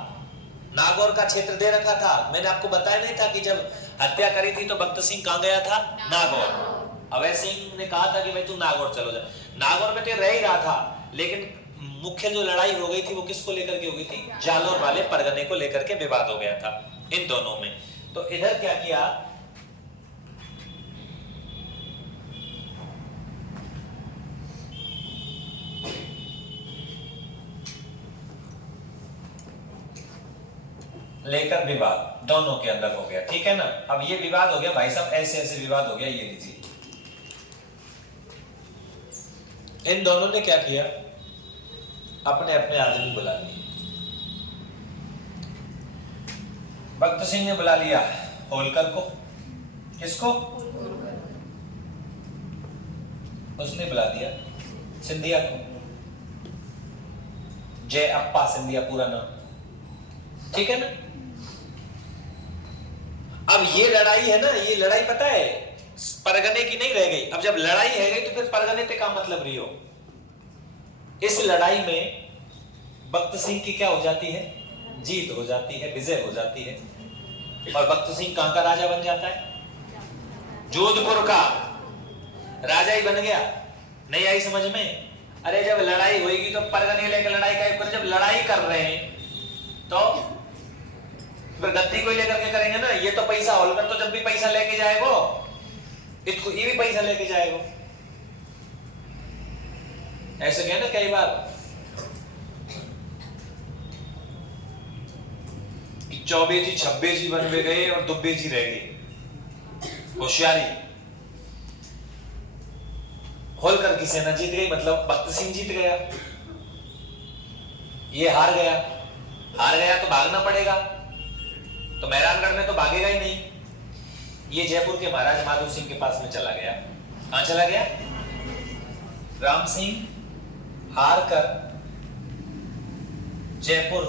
नागौर का क्षेत्र दे रखा था। मैंने आपको बताया नहीं था कि जब हत्या करी थी तो भक्त सिंह कहां गया था? नागौर। अभय सिंह ने कहा था कि भाई तू नागौर चलो जा। नागौर में तो रह ही रहा था, लेकिन मुख्य जो लड़ाई हो गई थी वो किसको लेकर के हो गई थी? जालौर वाले परगने को लेकर के विवाद हो गया था इन दोनों में। तो इधर क्या किया, लेकर विवाद दोनों के अंदर हो गया। ठीक है ना। अब ये विवाद हो गया भाई साहब, ऐसे ऐसे विवाद हो गया। ये लीजिए, इन दोनों ने क्या किया, अपने अपने आदमी बुला लिए। भक्त सिंह ने बुला लिया होलकर को। किसको? उसने बुला दिया सिंधिया को। जय अप्पा सिंधिया पूरा नाम। ठीक है ना। अब ये लड़ाई है ना, ये लड़ाई पता है परगने की नहीं रह गई। अब जब लड़ाई है गई तो फिर परगने पे क्या मतलब रही हो। इस लड़ाई में भक्त सिंह की क्या हो जाती है? जीत हो जाती है, विजय हो जाती है। और भक्त सिंह कहां का राजा बन जाता है? जोधपुर का राजा ही बन गया। नहीं आई समझ में? अरे जब लड़ाई होगी तो परगने लेकर लड़ाई का, जब लड़ाई कर रहे हैं तो फिर गद्दी को लेकर के करेंगे ना। ये तो पैसा होलकर तो जब भी पैसा लेके जाएगा, इसको ये भी पैसा लेके जाएगा। ऐसे कहे ना कई बार कि चौबे जी छब्बे जी बन में गए और दुब्बे जी रह गए। होशियारी। होलकर की सेना जीत गई, मतलब भक्त सिंह जीत गया। ये हार गया। हार गया तो भागना पड़ेगा, तो मेहरानगढ़ में तो भागेगा ही नहीं। ये जयपुर के महाराज माधो सिंह के पास में चला गया। कहां चला गया? राम सिंह हार कर जयपुर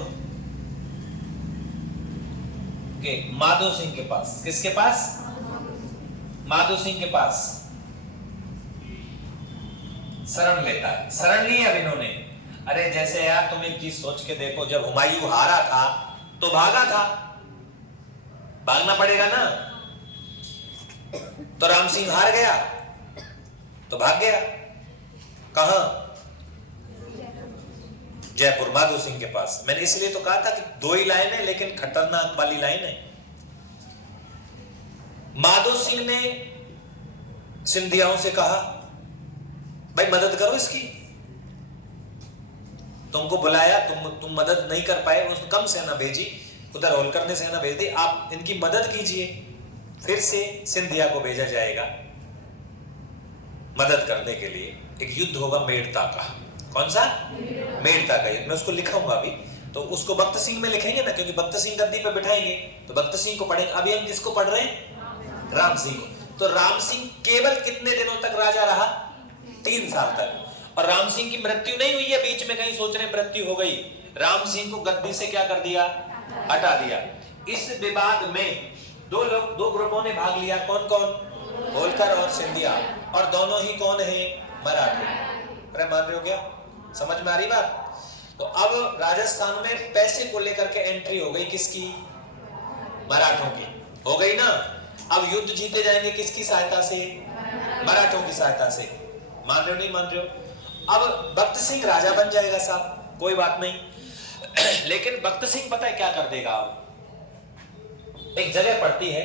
के माधो सिंह के पास। किसके पास? माधो सिंह के पास शरण लेता है। शरण ली अब इन्होंने। अरे जैसे यार तुम एक चीज सोच के देखो, जब हुमायूं हारा था तो भागा था, भागना पड़ेगा ना। तो राम सिंह हार गया तो भाग गया। कहां? जयपुर माधो सिंह के पास। मैंने इसलिए तो कहा था कि दो ही लाइन है लेकिन खतरनाक वाली लाइन है। माधो सिंह ने सिंधियाओं से कहा भाई मदद करो इसकी। तुमको बुलाया, तुम मदद नहीं कर पाए, उसने कम सेना भेजी, उधर होलकर ने सेना भेज दी, आप इनकी मदद कीजिए। फिर से सिंधिया को भेजा जाएगा मदद करने के लिए। एक युद्ध होगा मेड़ता का। कौन सा? मेड़ता का युद्ध। मैं उसको लिखाऊंगा अभी, तो उसको भक्त सिंह में लिखेंगे ना, क्योंकि भक्त सिंह गद्दी पे बिठाएंगे तो भक्त सिंह को पढ़ेंगे। अभी हम किसको पढ़ रहे हैं? राम सिंह को। तो राम सिंह केवल कितने दिनों तक राजा रहा? 3 साल तक। और राम सिंह की मृत्यु नहीं हुई है बीच में, कहीं सोच रहे मृत्यु हो गई। राम सिंह को गद्दी से क्या कर दिया? हटा दिया। इस विवाद में दो ग्रुपों ने भाग लिया। कौन कौन? होलकर और सिंधिया। और दोनों ही कौन है? मराठे। अरे मान रहे हो क्या? समझ में आ रही बात? तो अब राजस्थान में पैसे को लेकर के एंट्री हो गई किसकी? मराठों की। हो गई ना? अब युद्ध जीते जाएंगे किसकी सहायता से? मराठों की सहायता से। मान रहे हो नहीं मान रहे हो? अब भक्त सिंह राजा बन जाएगा साहब, कोई बात नहीं। लेकिन भक्त सिंह पता है क्या कर देगा? अब एक जगह पड़ती है,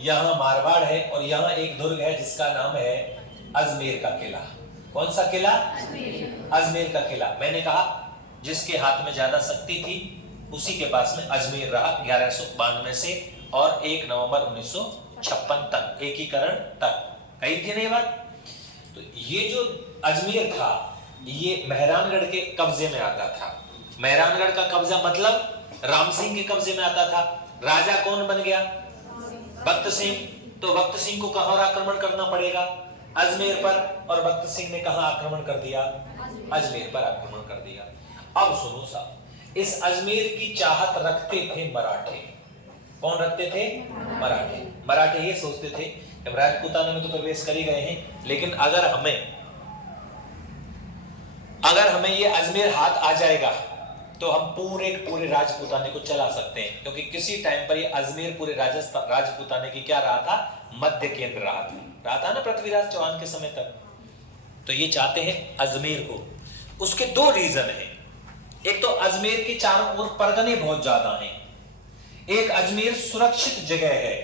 यहां मारवाड़ है और यहां एक दुर्ग है जिसका नाम है अजमेर का किला। कौन सा किला? अजमेर का किला। मैंने कहा जिसके हाथ में ज्यादा शक्ति थी उसी के पास में अजमेर रहा 1192 से और 1 नवंबर 1956 तक, एकीकरण तक। कही थी नहीं बात? तो ये जो अजमेर था ये मेहरानगढ़ के कब्जे में आता था। मेहरानगढ़ का कब्जा मतलब राम सिंह के कब्जे में आता था। राजा कौन बन गया? भक्त सिंह। तो भक्त सिंह को कहां आक्रमण करना पड़ेगा? अजमेर पर। और भक्त सिंह ने कहां आक्रमण कर दिया? अजमेर पर आक्रमण कर दिया। अब सुनो साहब, इस अजमेर की चाहत रखते थे मराठे। कौन रखते थे? मराठे। मराठे ये सोचते थे कि राजपूताना में तो प्रवेश कर ही गए हैं, लेकिन अगर हमें ये अजमेर हाथ आ जाएगा तो हम पूरे राजपूताने को चला सकते हैं, क्योंकि किसी टाइम पर ये अजमेर पूरे राजपूताने की क्या रहा था? मध्य केंद्र रहा था ना पृथ्वीराज चौहान के समय तक। तो ये चाहते हैं अजमेर को। उसके 2 रीजन हैं। एक तो अजमेर के चारों ओर परगने बहुत ज्यादा हैं, एक अजमेर सुरक्षित जगह है,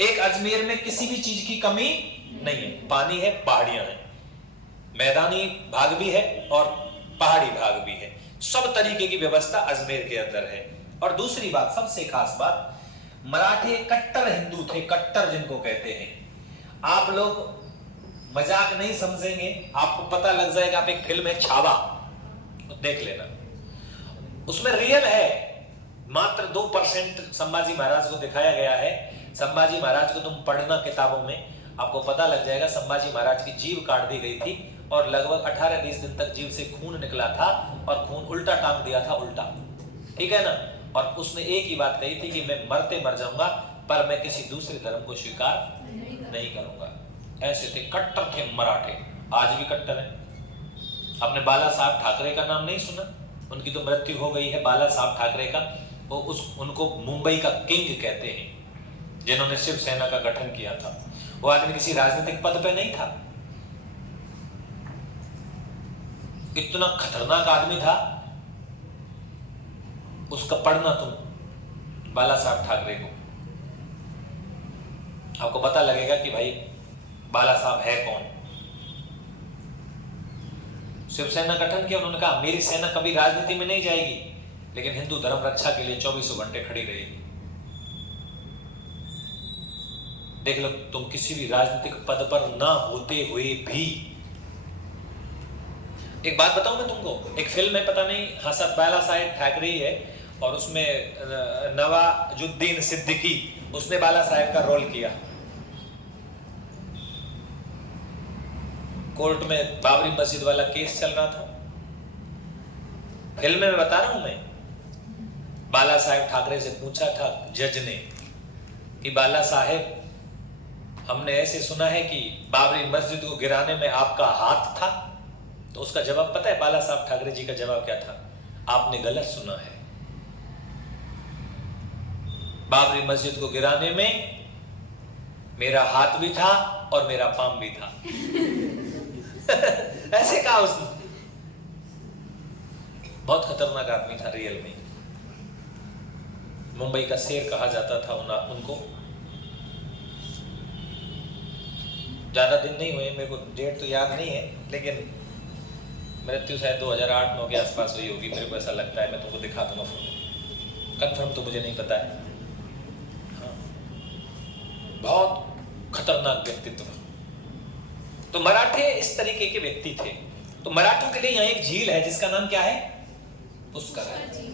एक अजमेर में किसी भी चीज की कमी नहीं है। पानी है, पहाड़ियां हैं, मैदानी भाग भी है और पहाड़ी भाग भी है, सब तरीके की व्यवस्था अजमेर के अंदर है। और दूसरी बात, सबसे खास बात, मराठे कट्टर हिंदू थे, कट्टर जिनको कहते हैं। आप लोग मजाक नहीं समझेंगे, आपको पता लग जाएगा। आप एक फिल्म है छावा, देख लेना, उसमें रियल है, मात्र 2% संभाजी महाराज को दिखाया गया है। संभाजी महाराज को तुम पढ़ना किताबों में, आपको पता लग जाएगा। संभाजी महाराज की जीभ काट दी गई थी और लगभग 18-20 दिन तक जीभ से खून निकला था और खून उल्टा टांग दिया था, उल्टा, ठीक है ना। और उसने एक ही बात कही थी कि मैं मरते मर जाऊंगा पर मैं किसी दूसरे धर्म को स्वीकार नहीं करूंगा। ऐसे थे, कट्टर थे मराठे। आज भी कट्टर है। आपने बाला साहब ठाकरे का नाम नहीं सुना? उनकी तो मृत्यु हो गई है, बाला साहब ठाकरे का। वो उनको मुंबई का किंग कहते हैं, जिन्होंने शिवसेना का गठन किया था। वो आदमी किसी राजनीतिक पद पे नहीं था, इतना खतरनाक आदमी था। उसका पढ़ना तुम, बाला साहब ठाकरे को, आपको पता लगेगा कि भाई बाला साहब है कौन। शिवसेना गठन किया, उन्होंने कहा मेरी सेना कभी राजनीति में नहीं जाएगी, लेकिन हिंदू धर्म रक्षा के लिए 24 घंटे खड़ी रहेगी। देख लो, तुम किसी भी राजनीतिक पद पर ना होते हुए भी। एक बात बताऊं मैं तुमको, एक फिल्म है, पता नहीं हसत बाला साहेब ठाकरे ही है, और उसमें नवाजुद्दीन सिद्दीकी, उसने बाला साहेब का रोल किया। कोर्ट में बाबरी मस्जिद वाला केस चल रहा था। फिल्म में बता रहा हूं मैं, बाला साहेब ठाकरे से पूछा था जज ने कि बाला साहेब, हमने ऐसे सुना है कि बाबरी मस्जिद को गिराने में आपका हाथ था। तो उसका जवाब पता है बाला साहब ठाकरे जी का जवाब क्या था? आपने गलत सुना है, बाबरी मस्जिद को गिराने में मेरा हाथ भी था और मेरा पाम भी था। ऐसे कहा उसने। बहुत खतरनाक आदमी था रियल में। मुंबई का शेर कहा जाता था उनको। ज्यादा दिन नहीं हुए, मेरे को डेट तो याद नहीं है, लेकिन मृत्यु शायद 2008-9 के आसपास हुई होगी, मेरे को ऐसा लगता है। मैं तुमको दिखा दूंगा फोटो, कंफर्म तो मुझे नहीं पता है। हाँ, बहुत खतरनाक व्यक्तित्व। तो मराठे इस तरीके के व्यक्ति थे। तो मराठों के लिए यहाँ एक झील है जिसका नाम क्या है? पुष्कर है।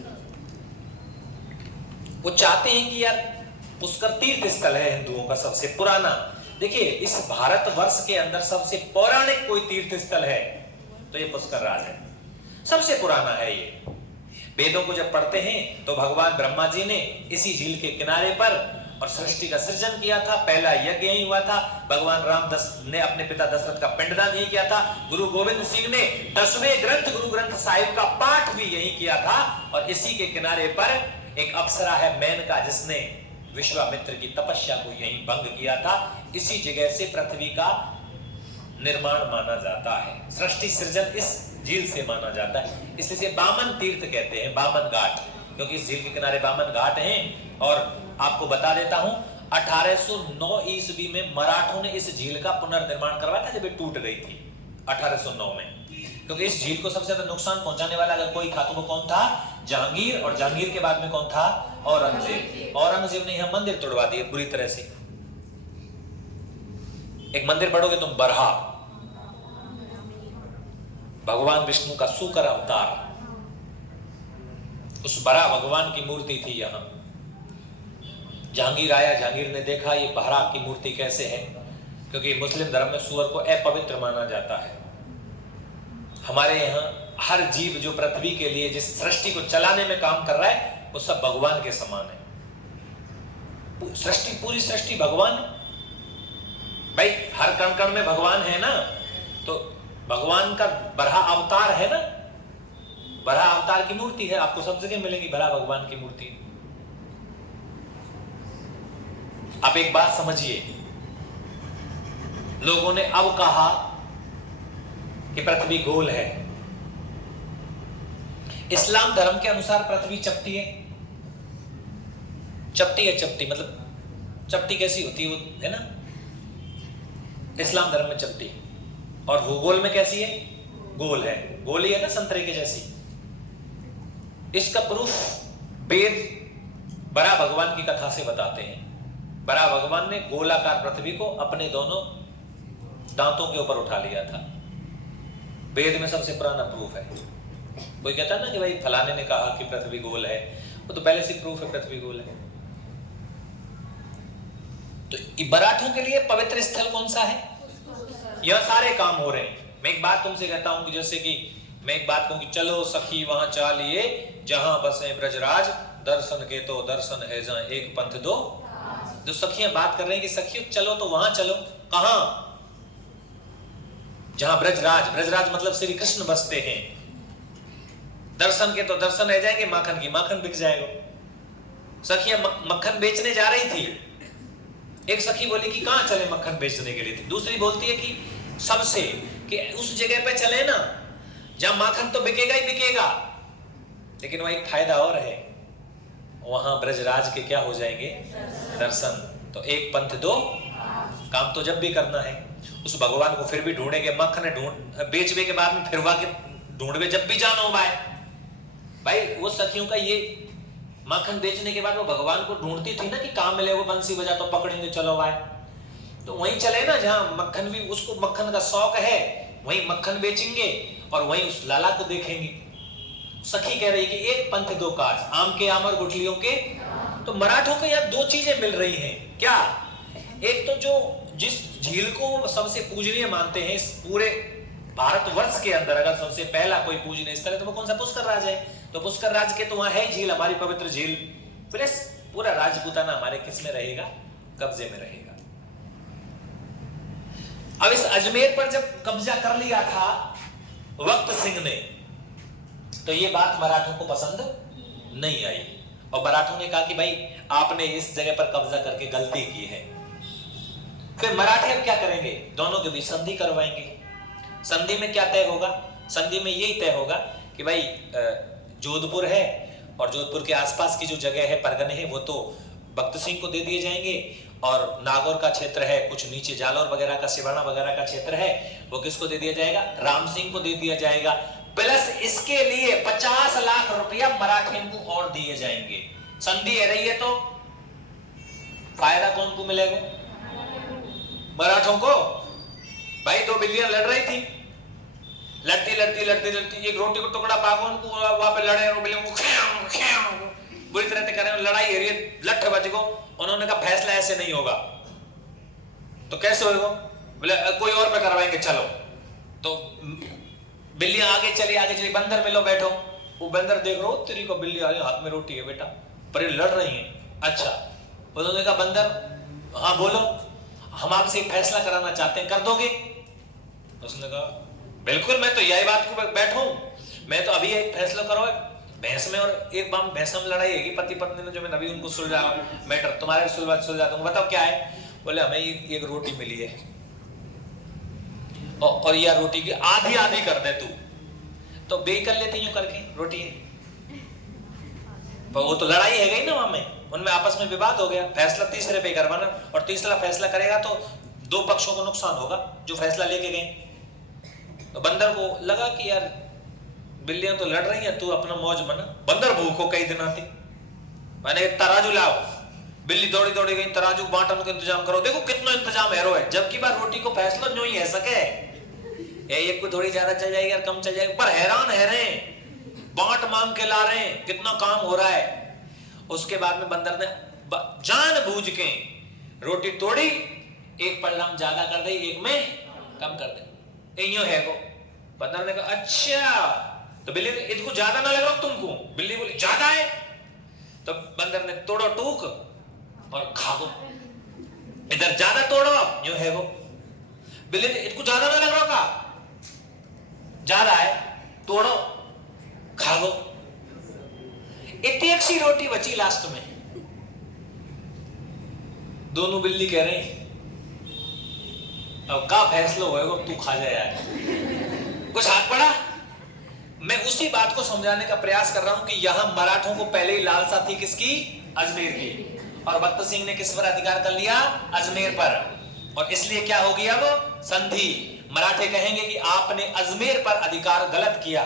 वो चाहते हैं कि यार पुष्कर तीर्थ स्थल है हिंदुओं का सबसे पुराना। देखिए, इस भारतवर्ष के अंदर सबसे पौराणिक कोई तीर्थ स्थल है तो ये पुष्कर राज है, सबसे पुराना है ये। वेदों को जब पढ़ते हैं तो भगवान ब्रह्मा जी ने इसी झील के किनारे पर और सृष्टि का सृजन किया था। पहला यज्ञ यही हुआ था। भगवान राम ने अपने पिता दशरथ का पिंडदान यही किया था। गुरु गोविंद सिंह ने 10वें ग्रंथ गुरु ग्रंथ साहिब का पाठ भी यही किया था। और इसी के किनारे पर एक अप्सरा है मेनका, जिसने विश्वामित्र की तपस्या को यही भंग किया था। इसी जगह से पृथ्वी का निर्माण माना जाता है। सृष्टि सृजन इस झील से माना जाता है। इसलिए बामन तीर्थ कहते हैं, बामन घाट, क्योंकि इस झील के किनारे बामन घाट हैं। और आपको बता देता हूं, 1809 ईस्वी में मराठों ने इस झील का पुनर्निर्माण करवाया था, जब ये टूट गई थी 1809 में। क्योंकि इस झील को सबसे ज्यादा नुकसान पहुंचाने वाला अगर कोई था तो वो कौन था? जहांगीर। और जहांगीर के बाद में कौन था? औरंगजेब। औरंगजेब ने यहां मंदिर तोड़वा दिए बुरी तरह से। एक मंदिर पढ़ोगे तुम, बरहा, भगवान विष्णु का सूकर अवतार, उस बरा भगवान की मूर्ति थी यहां। जहांगीर आया, जहांगीर ने देखा ये बहरा की मूर्ति कैसे है, क्योंकि मुस्लिम धर्म में सूअर को अपवित्र माना जाता है। हमारे यहाँ हर जीव जो पृथ्वी के लिए जिस सृष्टि को चलाने में काम कर रहा है वो सब भगवान के समान है। सृष्टि, पूरी सृष्टि भगवान, भाई हर कण कण में भगवान है ना। तो भगवान का बरहा अवतार है ना, बरहा अवतार की मूर्ति है। आपको सब जगह मिलेगी बरहा भगवान की मूर्ति। आप एक बात समझिए, लोगों ने अब कहा कि पृथ्वी गोल है। इस्लाम धर्म के अनुसार पृथ्वी चपटी है। चपटी है, चपटी मतलब चपटी कैसी होती है, वो है ना, इस्लाम धर्म में चपटी। और भूगोल में कैसी है? गोल है। गोल ही है ना, संतरे के जैसी। इसका प्रूफ वेद बरा भगवान की कथा से बताते हैं। बरा भगवान ने गोलाकार पृथ्वी को अपने दोनों दांतों के ऊपर उठा लिया था। वेद में सबसे पुराना प्रूफ है। कोई कहता है ना कि भाई फलाने ने कहा कि पृथ्वी गोल है, वो तो पहले से प्रूफ है पृथ्वी गोल है। तो मराठों के लिए पवित्र स्थल कौन सा है? यह सारे काम हो रहे हैं। मैं एक बात तुमसे कहता हूं कि जैसे कि मैं एक बात कहूं कि चलो सखी वहां चालिए जहां बसे ब्रजराज, दर्शन के तो दर्शन है जहां एक पंथ दो। जो सखियां बात कर रहे हैं कि सखियों चलो तो वहां चलो, कहां? जहां ब्रजराज, ब्रजराज मतलब श्री कृष्ण बसते हैं। दर्शन के तो दर्शन रह जाएंगे, माखन की माखन बिक जाएगा। सखियां मक्खन बेचने जा रही थी। एक सखी बोली कि कहां चले मक्खन बेचने के लिए थी। दूसरी बोलती है कि सबसे कि उस जगह पे चले ना जहां माखन तो बिकेगा ही बिकेगा, लेकिन वहां एक फायदा और है, वहां ब्रजराज के क्या हो जाएंगे? दर्शन। तो एक पंथ दो, काम तो जब भी करना है। उस भगवान को फिर भी ढूंढेंगे, मक्खन ढूंढ बेचने के बाद में फिरवा के ढूंढवे जब भी जाना हो भाई। वो सखियों का ये माखन बेचने के बाद वो भगवान को ढूंढती थी ना कि कहां मिले वो बंसी बजा तो पकड़ेंगे, चलो भाई। तो वहीं चले ना जहां मक्खन भी, उसको मक्खन का शौक है, वहीं मक्खन बेचेंगे और वहीं उस लाला को देखेंगे। सखी कह रही कि एक पंथ दो काज, आम के आम और गुठलियों के। तो मराठों को यहाँ दो चीजें मिल रही हैं। क्या? एक तो जो जिस झील को सबसे पूजनीय मानते हैं इस पूरे भारतवर्ष के अंदर, अगर सबसे पहला कोई पूजनीय स्थल है तो वो कौन सा? पुष्कर राज है। तो पुष्कर राज के तो वहां है झील, हमारी पवित्र झील। प्लस पूरा राजपूताना हमारे किस में रहेगा? कब्जे में रहेगा। अब इस अजमेर पर जब कब्जा कर लिया था वक्त सिंह ने, तो ये बात मराठों को पसंद नहीं आई। और मराठों ने कहा कि भाई आपने इस जगह पर कब्जा करके गलती की है। फिर मराठे अब क्या करेंगे? दोनों के बीच संधि करवाएंगे। संधि में क्या तय होगा? संधि में यही तय होगा कि भाई जोधपुर है और जोधपुर के आसपास की जो जगह है, परगने हैं, वो तो भक्त सिंह को दे दिए जाएंगे। और नागौर का क्षेत्र है, कुछ नीचे जालौर वगैरह का, सिवाना वगैरह का क्षेत्र है, वो किसको दे दिया जाएगा? राम सिंह को दे दिया जाएगा। प्लस इसके लिए 50 लाख रुपया मराठे को और दिए जाएंगे। संधि है रही है तो फायदा कौन को मिलेगा? मराठों को। भाई दो बिल्लियां लड़ रही थी, लड़ती लड़ती लड़ती लड़ती एक रोटी को टुकड़ा पागो उनको वहां पे लड़े और बिल्लियों को बुरी तरह से करें, लड़ाई है, लठ बज गो। उन्होंने कहा फैसला ऐसे नहीं होगा। तो कैसे होगा? बोले कोई और पे करवाएंगे चलो। तो बिल्लियां आगे चली, बंदर मिलो बैठो। वो बंदर देख रो तेरी को बिल्ली आ हाथ में रोटी है बेटा, पर ये लड़ रही है। अच्छा, उन्होंने कहा बंदर हाँ बोलो, हम आपसे फैसला कराना चाहते हैं, कर दोगे? उसने कहा बिल्कुल, मैं तो यही बात को बैठा हूं, मैं तो अभी एक फैसला करो। भैंस में और एक बाम भैंस में लड़ाई है पति पत्नी ने, जो मैं अभी उनको सुलझा मैटर तुम्हारे सुलझा दूंगा। बताओ क्या है? बोले हमें एक रोटी मिली है और यह रोटी की आधी आधी कर दे तू, तो बे कर लेती यूं करके रोटी है। पर वो तो लड़ाई है गई ना वहां में, उनमें आपस में विवाद हो गया। फैसला तीसरे पे करवाना, और तीसरा फैसला करेगा तो दो पक्षों को नुकसान होगा जो फैसला लेके गए। तो बंदर को लगा कि यार बिल्लियां तो लड़ रही हैं, तू अपना मौज बना। बंदर भूखो कई दिन आती, मैंने तराजू लाओ। बिल्ली दौड़ी दौड़ी गई, तराजू बांटन का इंतजाम करो। देखो कितना इंतजाम हैरो है, जबकि बार रोटी को फैसला जो ही है सके, एक को थोड़ी ज्यादा चल जाएगी और कम चल जाएगी, पर हैरान है रहे, बांट मांग के ला रहे हैं, कितना काम हो रहा है। उसके बाद में बंदर ने जानबूझ के रोटी तोड़ी, एक पल्लाम ज्यादा कर दी, एक में कम कर दे। यूं है को बंदर ने कहा अच्छा, तो बिल्ली ने इसको ज्यादा ना लग रहा तुमको? बिल्ली बोली ज्यादा है। तो बंदर ने तोड़ो टूक और खा गो। इधर ज्यादा तोड़ो, यूं है वो। बिल्ली ने इसको ज्यादा ना लग रहा का? ज्यादा है, तोड़ो खा गो। एक सी रोटी बची लास्ट में। दोनों बिल्ली कह रहे हैं अब का फैसला होएगा, तू खा जाए यार। कुछ हाथ पड़ा? मैं उसी बात को समझाने का प्रयास कर रहा हूं कि यहां मराठों को पहले ही लालसा थी किसकी? अजमेर की। और भक्त सिंह ने किस पर अधिकार कर लिया? अजमेर पर। और इसलिए क्या हो गया? वो संधि। मराठे कहेंगे कि आपने अजमेर पर अधिकार गलत किया,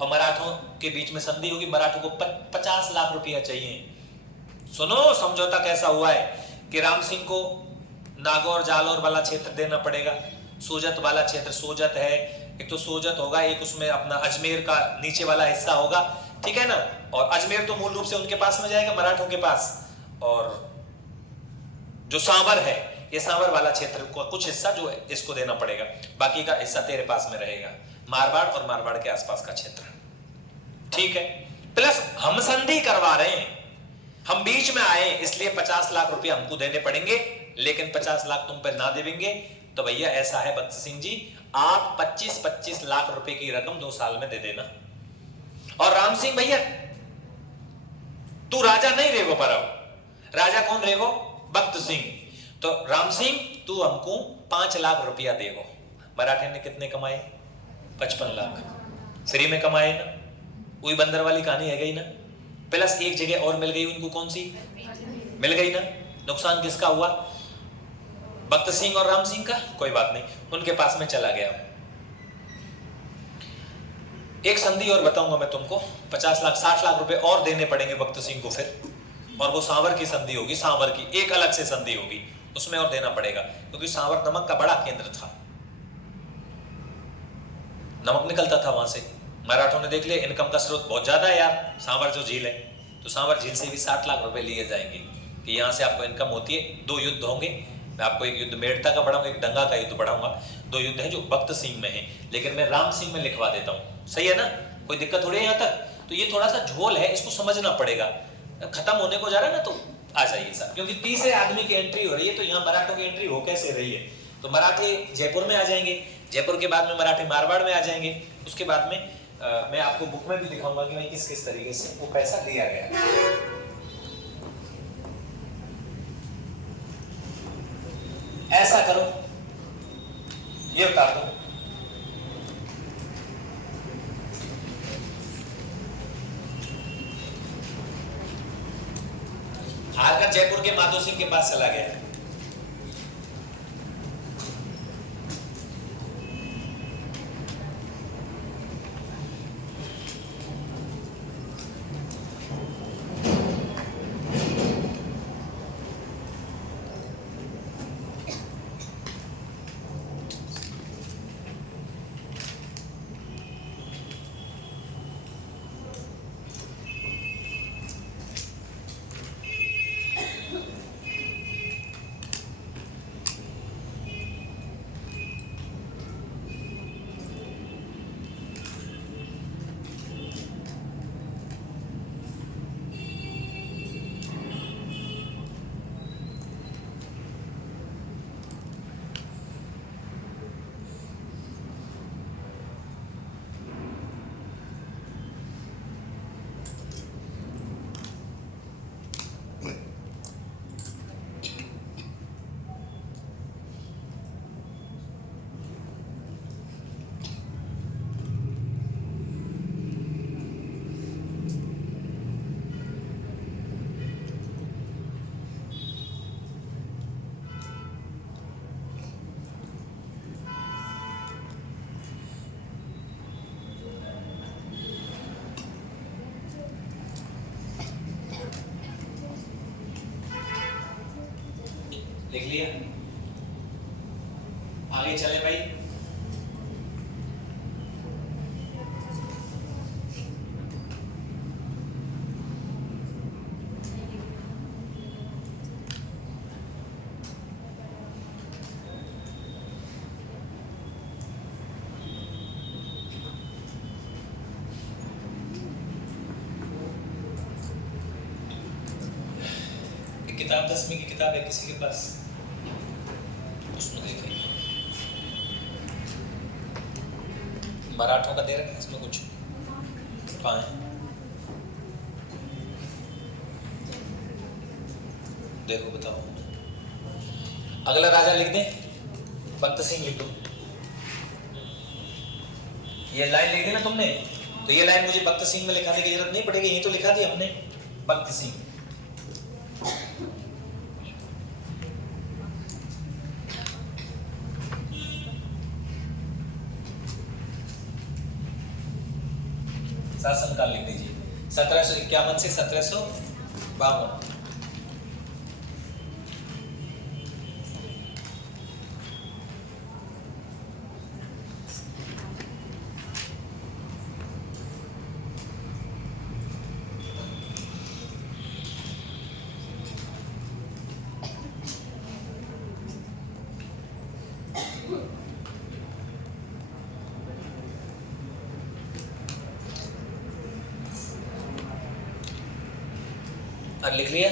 और मराठों के बीच में संधि होगी। मराठों को 50 लाख रुपया चाहिए। सुनो समझौता कैसा हुआ है कि राम सिंह को नागौर जालौर वाला क्षेत्र देना पड़ेगा। सोजत वाला क्षेत्र, सोजत है एक, तो सोजत होगा, एक उसमें अपना अजमेर का नीचे वाला हिस्सा होगा, ठीक है ना। और अजमेर तो मूल रूप से उनके पास में जाएगा, मराठों के पास। और जो सांवर है, ये सांवर वाला क्षेत्र को कुछ हिस्सा जो है इसको देना पड़ेगा, बाकी का हिस्सा तेरे पास में रहेगा। मारवाड़ और मारवाड़ के आसपास का क्षेत्र, ठीक है। प्लस हम संधि करवा रहे हैं, हम बीच में आए, इसलिए 50 लाख रुपए हमको देने पड़ेंगे, लेकिन 50 लाख तुम पे ना देंगे। तो भैया ऐसा है भक्त सिंह जी, आप 25-25 लाख रुपए की रकम 2 साल में दे देना। और राम सिंह भैया तू राजा नहीं रेगो, पर अब राजा कौन रेगो? भक्त सिंह। तो राम सिंह तू हमको 5 लाख रुपया देगो। मराठे ने कितने कमाए? 55 लाख फ्री में कमाए ना। वही बंदर वाली कहानी है गई ना। प्लस एक जगह और मिल गई उनको, कौन सी मिल गई ना। नुकसान किसका हुआ? भक्त सिंह और राम सिंह का। कोई बात नहीं, उनके पास में चला गया। एक संधि और बताऊंगा मैं तुमको, 50 लाख 60 लाख रुपए और देने पड़ेंगे भक्त सिंह को फिर, और वो सांवर की संधि होगी। सांवर की एक अलग से संधि होगी, उसमें और देना पड़ेगा, क्योंकि सांवर नमक का बड़ा केंद्र था, नमक निकलता था वहां से। मराठों ने देख लिया इनकम का स्रोत बहुत ज्यादा है यार, सांवर जो झील है, तो सांवर झील से भी 60 लाख रुपए लिए जाएंगे कि यहां से आपको इनकम होती है। 2 युद्ध होंगे, मैं आपको एक युद्ध मेड़ता का पढ़ाऊंगा, एक डंगा का युद्ध पढ़ाऊंगा। 2 युद्ध है जो भक्त सिंह में है, लेकिन मैं राम सिंह में लिखवा देता हूँ। सही है ना, कोई दिक्कत थोड़ी है यहाँ तक। तो ये थोड़ा सा झोल है, इसको समझना पड़ेगा। खत्म होने को जा रहा है ना, तो आ जाइए साहब, क्योंकि तीसरे आदमी की एंट्री हो रही है। तो यहाँ मराठों की एंट्री हो कैसे रही है? तो मराठे जयपुर में आ जाएंगे, जयपुर के बाद में मराठे मारवाड़ में आ जाएंगे। उसके बाद में मैं आपको बुक में भी दिखाऊंगा कि भाई किस किस तरीके से वो पैसा दिया गया। ऐसा करो, ये बता दो, आकर जयपुर के माधो सिंह के पास चला गया। लिख लिया, आगे चले भाई। किताब 10वीं की किताब है किसी के पास, उसमें देखेंगे। मराठों का दे रखा है इसमें कुछ पाए। देखो बताओ, अगला राजा लिख दे, भक्त सिंह लिख दो। ये लाइन लिख दी ना तुमने, तो ये लाइन मुझे भक्त सिंह में लिखाने की जरूरत नहीं पड़ेगी, यही तो लिखा दी हमने, भक्त सिंह। शासनकाल लिख दीजिए 1751 से 1752। लिख लिया,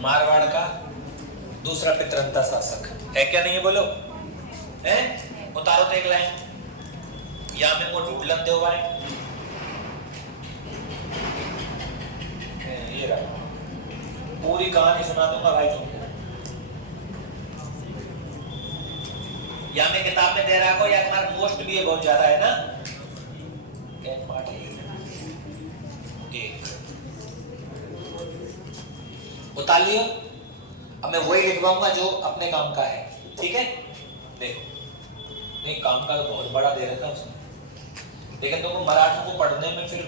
मारवाड़ का दूसरा पितरंता शासक है क्या, नहीं है बोलो, है? उतारो तो एक लाइन, या में वो ढूंढलन दो भाई, ये रहा, पूरी कहानी सुना दूंगा भाई तुमको। या मैं किताब में दे रहा को, या तुम्हारा मोस्ट भी ये बहुत ज्यादा है ना, उतार लियो। अब मैं वही लिखवाऊंगा जो अपने काम का है, ठीक है? देखो, नहीं काम का तो बहुत बड़ा दे रखा है उसने, लेकिन तुमको मराठों को पढ़ने में फिर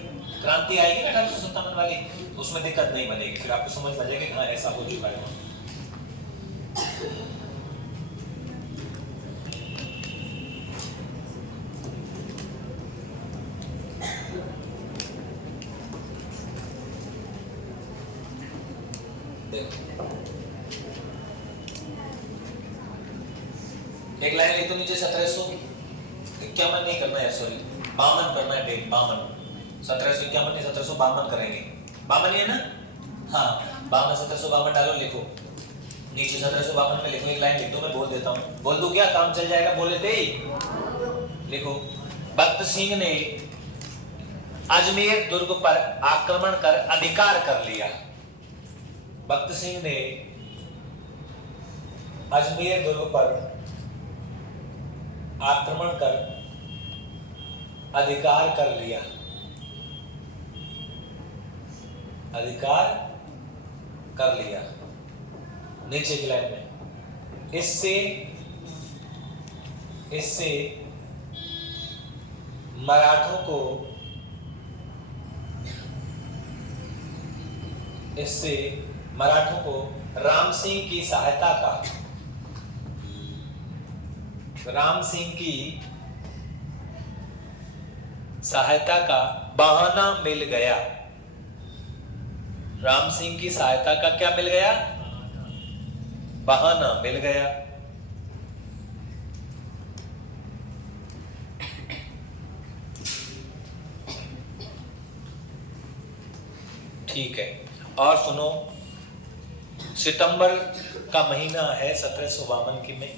क्रांति आएगी ना 1857 वाली, तो उसमें दिक्कत नहीं बनेगी, फिर आपको समझ में आ जाएगा हाँ ऐसा हो चुका है। एक लाइन लिख दो नीचे, 1751 नहीं करना है, सॉरी 52 करना है, डेट 52, 1751 नहीं 1752 करेंगे, 52 है ना, हाँ 52 1752 डालो, लिखो नीचे 1752 में लिखो, एक लाइन लिख दो, मैं बोल देता हूँ, बोल दूं क्या, काम चल जाएगा बोले थे ही। लिखो, भक्त सिंह ने अजमेर दुर्ग पर आक्रमण कर अधिकार कर लिया। भक्त सिंह ने अजमेर दुर्ग पर आक्रमण कर अधिकार कर लिया, अधिकार कर लिया। नीचे की लाइन में, इससे मराठों को राम सिंह की सहायता का बहाना मिल गया। राम सिंह की सहायता का क्या मिल गया? बहाना मिल गया। ठीक है, और सुनो, सितंबर का महीना है 1752 की में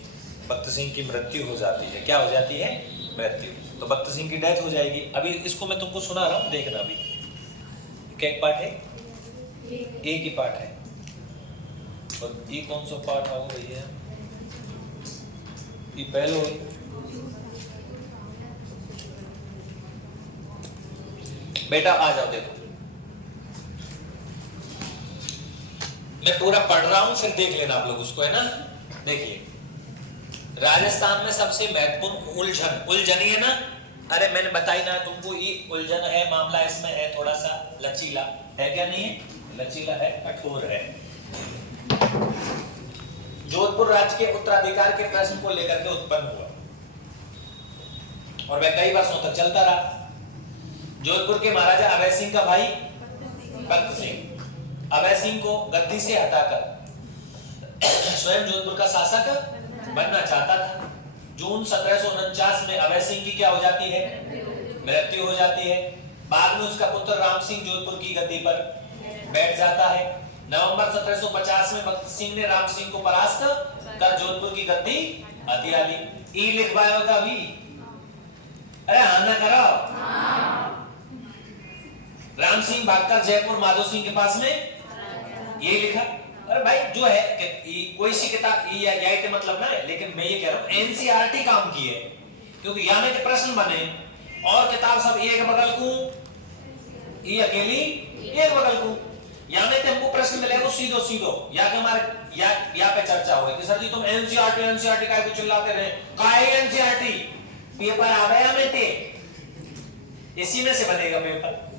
भक्त सिंह की मृत्यु हो जाती है। क्या हो जाती है? मृत्यु। तो भक्त सिंह की डेथ हो जाएगी। अभी इसको मैं तुमको सुना रहा हूं, देखना। अभी क्या एक पार्ट है, एक ही पार्ट है, और ये कौन सा पार्ट हो गई है? ये पहले बेटा आ जाओ, देखो मैं पूरा पढ़ रहा हूं, फिर देख लेना आप लोग उसको, है ना। देखिए, राजस्थान में सबसे महत्वपूर्ण उलझन, उलझन है ना, अरे मैंने बताई ना तुमको, ये उलझन है, मामला इसमें है थोड़ा सा लचीला है, क्या नहीं है, लचीला है, कठोर है। जोधपुर राज्य के उत्तराधिकार के प्रश्न को लेकर के उत्पन्न हुआ और वह कई वर्षों तक चलता रहा। जोधपुर के महाराजा अभय सिंह का भाई भक्त सिंह अभय सिंह को गद्दी से हटाकर स्वयं जोधपुर का शासक बनना चाहता था। जून 1749 में अभय सिंह की क्या हो जाती है, मृत्यु हो जाती है। बाद में उसका पुत्र राम सिंह जोधपुर की गद्दी पर बैठ जाता है। नवंबर 1750 में भक्त सिंह ने राम सिंह को परास्त कर जोधपुर की गद्दी हथिया ली। ई लिखवाया होगा भी, अरे आना करो। राम सिंह भागकर जयपुर माधो सिंह के पास में ये लिखा। अरे भाई जो है कोई सी किताब ये मतलब ना है, लेकिन मैं ये कह रहा हूं एनसीईआरटी काम की है, क्योंकि यहाँ में प्रश्न बने और किताब सब एक बगल को, ये अकेली एक बगल को, यहाँ में हमको प्रश्न मिलेगा सीधो सीधो, या कि हमारे या पे चर्चा हो कि सर जी तुम एनसीईआरटी का कुछ चिल्लाते रहे, काहे एनसीईआरटी पेपर आ गया में ते, इसी में से बनेगा पेपर।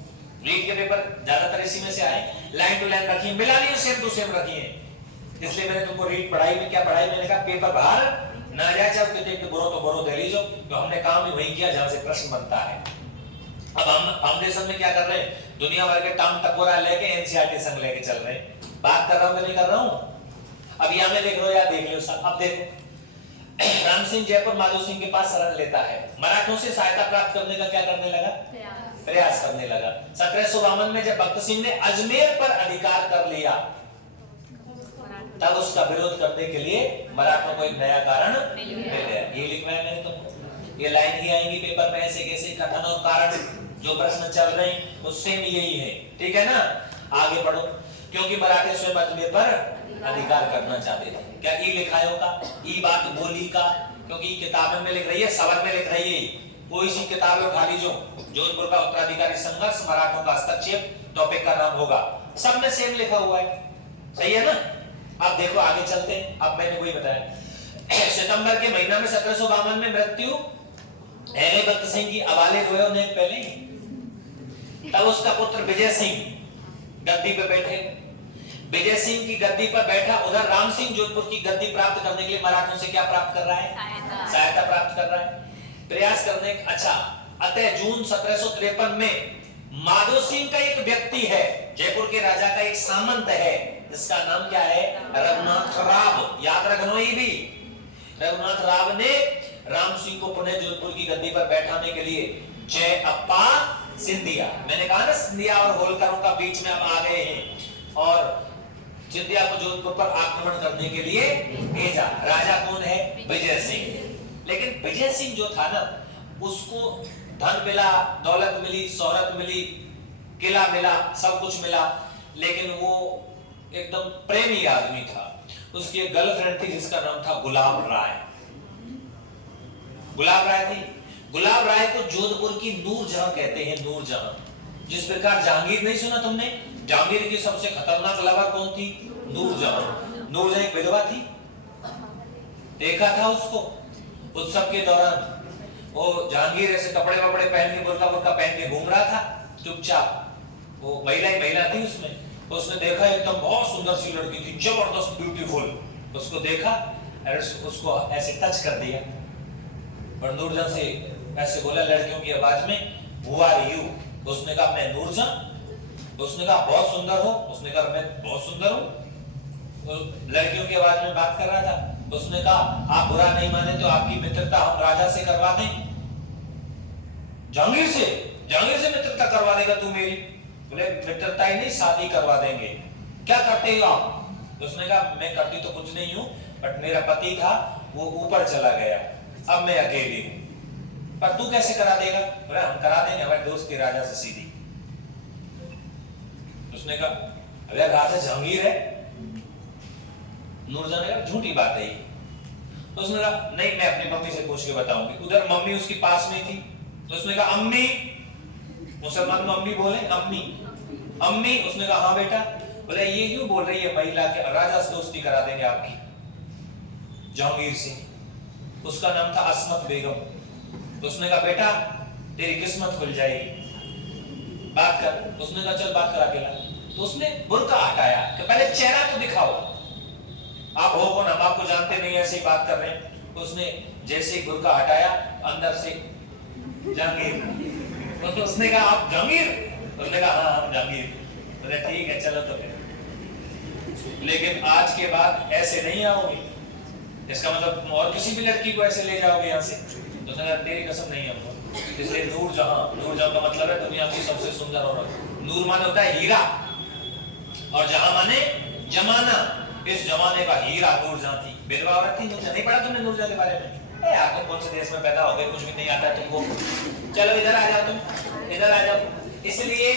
रीट के पेपर ज्यादातर इसी में से आए, लाइन टू लाइन रखी, मिला नहीं सेम टू सेम रखी है। इसलिए मैंने तुमको रीट पढ़ाई में क्या पढ़ाई, मैंने कहा पेपर बाहर ना जाए, जब कितने बोरो तो बोरो दे लीजो, तो हमने काम ही वही किया जहां से प्रश्न बनता है। अब हम फाउंडेशन में क्या कर रहे हैं, दुनिया भर के टाम टकोरा लेके एनसीईआरटी संग लेके चल रहे हैं। बात कर रहा हूं, मैं नहीं कर रहा हूं। अब यहां में देख लो या देख लो सब। अब देखो, राम सिंह जयपुर माधो सिंह के पास शरण लेता है, मराठों से सहायता प्राप्त करने का क्या करने लगा, प्रयास करने लगा। 1752 में जब भक्त सिंह ने अजमेर पर अधिकार कर लिया, तब उसका विरोध करने के लिए मराठों को एक नया कारण मिल गया। ये लिखवाया मैंने तुमको, ये लाइन ही आएंगी पेपर में, ऐसे कैसे कथन और कारण जो प्रश्न चल रहे हैं उससे भी यही है, ठीक है ना। आगे बढ़ो, क्योंकि मराठे स्वयं अजमेर पर अधिकार करना चाहते थे। क्या ई लिखायो का, ई बात बोली का, क्योंकि किताबें में लिख रही है, सबक में लिख रही है, कोई सी किताबें उठा लीजो, जोधपुर का उत्तराधिकारी संघर्ष, मराठों का हस्तक्षेप, टॉपिक का नाम होगा, सब में सेम लिखा हुआ है, सही है ना। अब देखो आगे चलते हैं। अब मैंने वही बताया, सितंबर के महीना में 1752 में मृत्यु है भक्त सिंह की, अवाले हुए उन्हें पहले, तब उसका पुत्र विजय सिंह गद्दी पे बैठे। विजय सिंह की गद्दी पर बैठा, उधर राम सिंह जोधपुर की गद्दी प्राप्त करने के लिए मराठों से क्या प्राप्त कर रहा है, सहायता प्राप्त कर रहा है, प्रयास करने। अच्छा, अतः जून 1753 में माधो सिंह का एक व्यक्ति है, जयपुर के राजा का एक सामंत है, जिसका नाम क्या है, रघुनाथ राव, याद रखना ये भी। रघुनाथ राव ने राम सिंह को पुनः जोधपुर की गद्दी पर बैठाने के लिए जय अप्पा सिंधिया, मैंने कहा ना सिंधिया और होलकरों का बीच में अब आ गए हैं, और सिंधिया को जोधपुर पर आक्रमण करने के लिए भेजा। राजा कौन है, विजय सिंह। लेकिन विजय सिंह जो था ना, उसको धन मिला, दौलत मिली, शोहरत मिली, किला मिला, सब कुछ मिला, लेकिन वो एकदम प्रेमी आदमी था। उसकी एक गर्लफ्रेंड थी जिसका नाम था गुलाब राय। गुलाब राय थी। गुलाब राय को जोधपुर की नूरजहां कहते हैं, नूरजहां। जिस प्रकार जहांगीर नहीं सुना तुमने, जहांगीर की सबसे खतरनाक लवर कौन थी, नूरजहां। नूरजहां एक विधवा थी, देखा था उसको उत्सव के दौरान, वो जहांगीर ऐसे कपड़े वपड़े पहन के, बुर्का बुर्का पहन के घूम रहा था चुपचाप, वो महिला ही महिला थी उसमें। तो उसने देखा एकदम बहुत सुंदर सी लड़की थी, जबरदस्त ब्यूटीफुल, उसको देखा और उसको ऐसे टच कर दिया, और नूरजहां से ऐसे बोला लड़कियों की आवाज में, हु आर यू। उसने कहा मैं नूरजहां। उसने कहा बहुत सुंदर हो। उसने कहा मैं बहुत सुंदर हूं। तो लड़कियों की आवाज में बात कर रहा था। उसने कहा आप बुरा नहीं माने तो आपकी मित्रता हम राजा से करवा दें। जहांगीर से मित्रता करवा देगा तू मेरी? बोले मित्रता ही नहीं, शादी करवा देंगे। क्या करते हो आप? तो उसने कहा मैं करती तो कुछ नहीं हूं, बट मेरा पति था वो ऊपर चला गया, अब मैं अकेली हूं। पर तू कैसे करा देगा? बोले हम करा देंगे, हमारे दोस्त के राजा से सीधी। उसने कहा अरे राजा जहांगीर है। नूरजहां ने कहा झूठी बात है। तो उसने कहा नहीं, मैं अपनी मम्मी से पूछ के बताऊंगी। उधर मम्मी उसकी पास में थी। तो उसने कहा अम्मी, मुसलमान में अम्मी बोले, अम्मी। उसने कहा हाँ बेटा। बोले ये क्यों बोल रही है महिला के राजा से दोस्ती करा देंगे आपकी, जहांगीर से। उसका नाम था अस्मत बेगम। तो उसने कहा बेटा तेरी किस्मत खुल जाएगी, बात कर। उसने कहा चल बात करा के ला। तो उसने बुर्का हटाया कि पहले चेहरा तो दिखाओ, आप हो कौन, हम आपको जानते नहीं, ऐसे ही बात कर रहे हैं। तो उसने जैसे ही बुर्का हटाया अंदर से जहांगीर। तो उसने कहा आप जहांगीर? उसने कहा हाँ हम जहांगीर। बोले ठीक है चलो तो फिर, लेकिन आज के बाद ऐसे नहीं आओगे, इसका मतलब और किसी भी लड़की को ऐसे ले जाओगे यहाँ से। तो उसने कहा तेरी कसम नहीं है। इसलिए नूर जहां का मतलब है दुनिया की सबसे सुंदर औरत। नूर माने होता है हीरा, और जहां माने जमाना। इस जमाने का हीरा नूर जहां थी, विधवा औरत थी। नहीं पढ़ा तुमने नूर जहां के बारे में? यार तुम कौन से देश में पैदा हो गए, कुछ भी नहीं आता है तुमको। चलो इधर आ जाओ, तुम इधर आ जाओ। इसलिए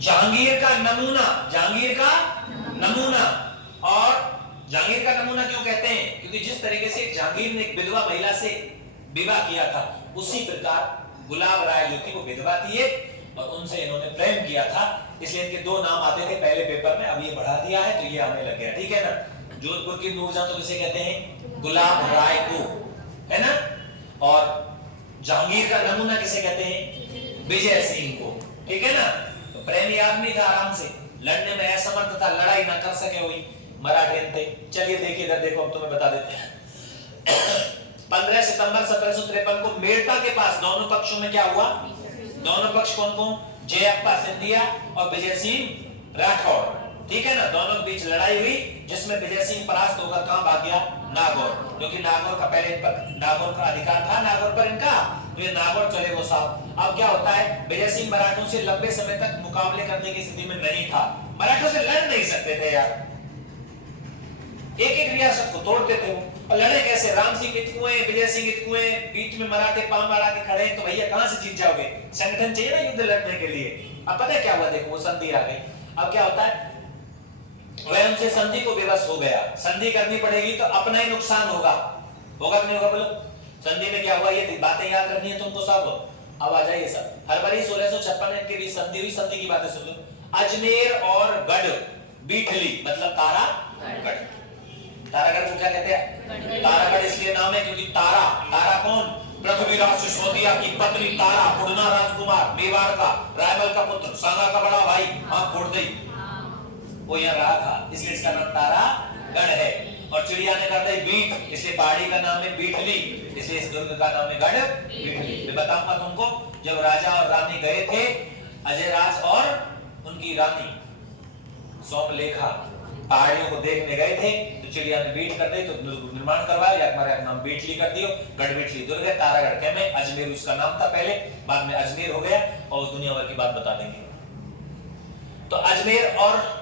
जहांगीर का नमूना, जहांगीर का नमूना। और जहांगीर का नमूना क्यों कहते हैं? क्योंकि जिस तरीके से जहांगीर ने एक विधवा महिला से विवाह किया था, उसी प्रकार गुलाब राय जो थी वो विधवा थी और उनसे इन्होंने प्रेम किया था। इसलिए इनके दो नाम आते थे पहले पेपर में, अब ये बढ़ा दिया है तो ये आने लग गया, ठीक है ना। जोधपुर की नूरजहां तो किसे कहते हैं? गुलाब राय को, है ना। और जहांगीर का नमूना किसे कहते हैं? विजय सिंह को, ठीक है ना। तो प्रेमी आदमी था, आराम से लड़ने में असमर्थ था, लड़ाई ना कर सके हुई मराठे थे। चलिए देखिए इधर देखो, अब तुम्हें बता देते हैं। 15 सितंबर 1753 को मेड़ता के पास दोनों पक्षों में क्या हुआ? दोनों पक्ष कौन कौन? जयप्पा सिंधिया और विजय सिंह राठौर, ठीक है ना। दोनों के बीच लड़ाई हुई जिसमें विजय सिंह परास्त होकर कहां भाग गया? नागौर। क्योंकि नागौर का पहले इन पर नागौर का अधिकार था, नागौर पर इनका, तो ये नागौर चले वो साहब। अब क्या होता है, विजय सिंह मराठों से लंबे समय तक मुकाबले करने की स्थिति में नहीं था, मराठों से लड़ नहीं सकते थे यार, एक एक रियासत को तोड़ते थे वो। और लड़े कैसे? राम सिंह इतकुए, विजय सिंह इतकुए, बीच में मराठे पांव लड़ा के खड़े हैं, तो भैया कहां से जीत जाओगे? संगठन चाहिए ना युद्ध लड़ने के लिए। अब पता है क्या हुआ? देखो वो संधि आ गई। अब क्या होता है, वह उनसे संधि को विवश हो गया। संधि करनी पड़ेगी तो अपना ही नुकसान होगा, होगा कि नहीं होगा बोलो? संधि में क्या हुआ, ये बातें याद रखनी है तुमको सब। अब आ जाइए सब। फरवरी 1656 के बीच संधि हुई। संधि की बातें सुन लो। अजमेर और गढ़ बीठली मतलब तारागढ़। तारागढ़ को क्या कहते हैं? तारागढ़ इसलिए नाम है क्योंकि तारा, तारा कौन? पृथ्वीराज सिसोदिया की पत्नी तारा, पुड़ना राजकुमार, मेवाड़ का, रायमल का पुत्र, सांगा का बड़ा भाई, पुड़दई, वो यहाँ रहा था, इसलिए इसका नाम तारागढ़ है। और चिड़िया ने कर दी बीट, इसलिए पहाड़ी का नाम है बीठली, इसलिए इस दुर्ग का नाम है गढ़ बीठली। मैं बताऊंगा तुमको, जब राजा और रानी गए थे, अजयराज और उनकी रानी सोमलेखा पहाड़ियों को देखने गए थे, तो चिड़िया ने बीट कर दी, तो निर्माण करवाया, हमारा नाम बीठली कर दियो। गढ़ बीठली दुर्ग है, तारागढ़ क्या में, अजमेर उसका नाम था पहले, बाद में अजमेर हो गया। और दुनिया भर की बात बता देंगे। तो अजमेर और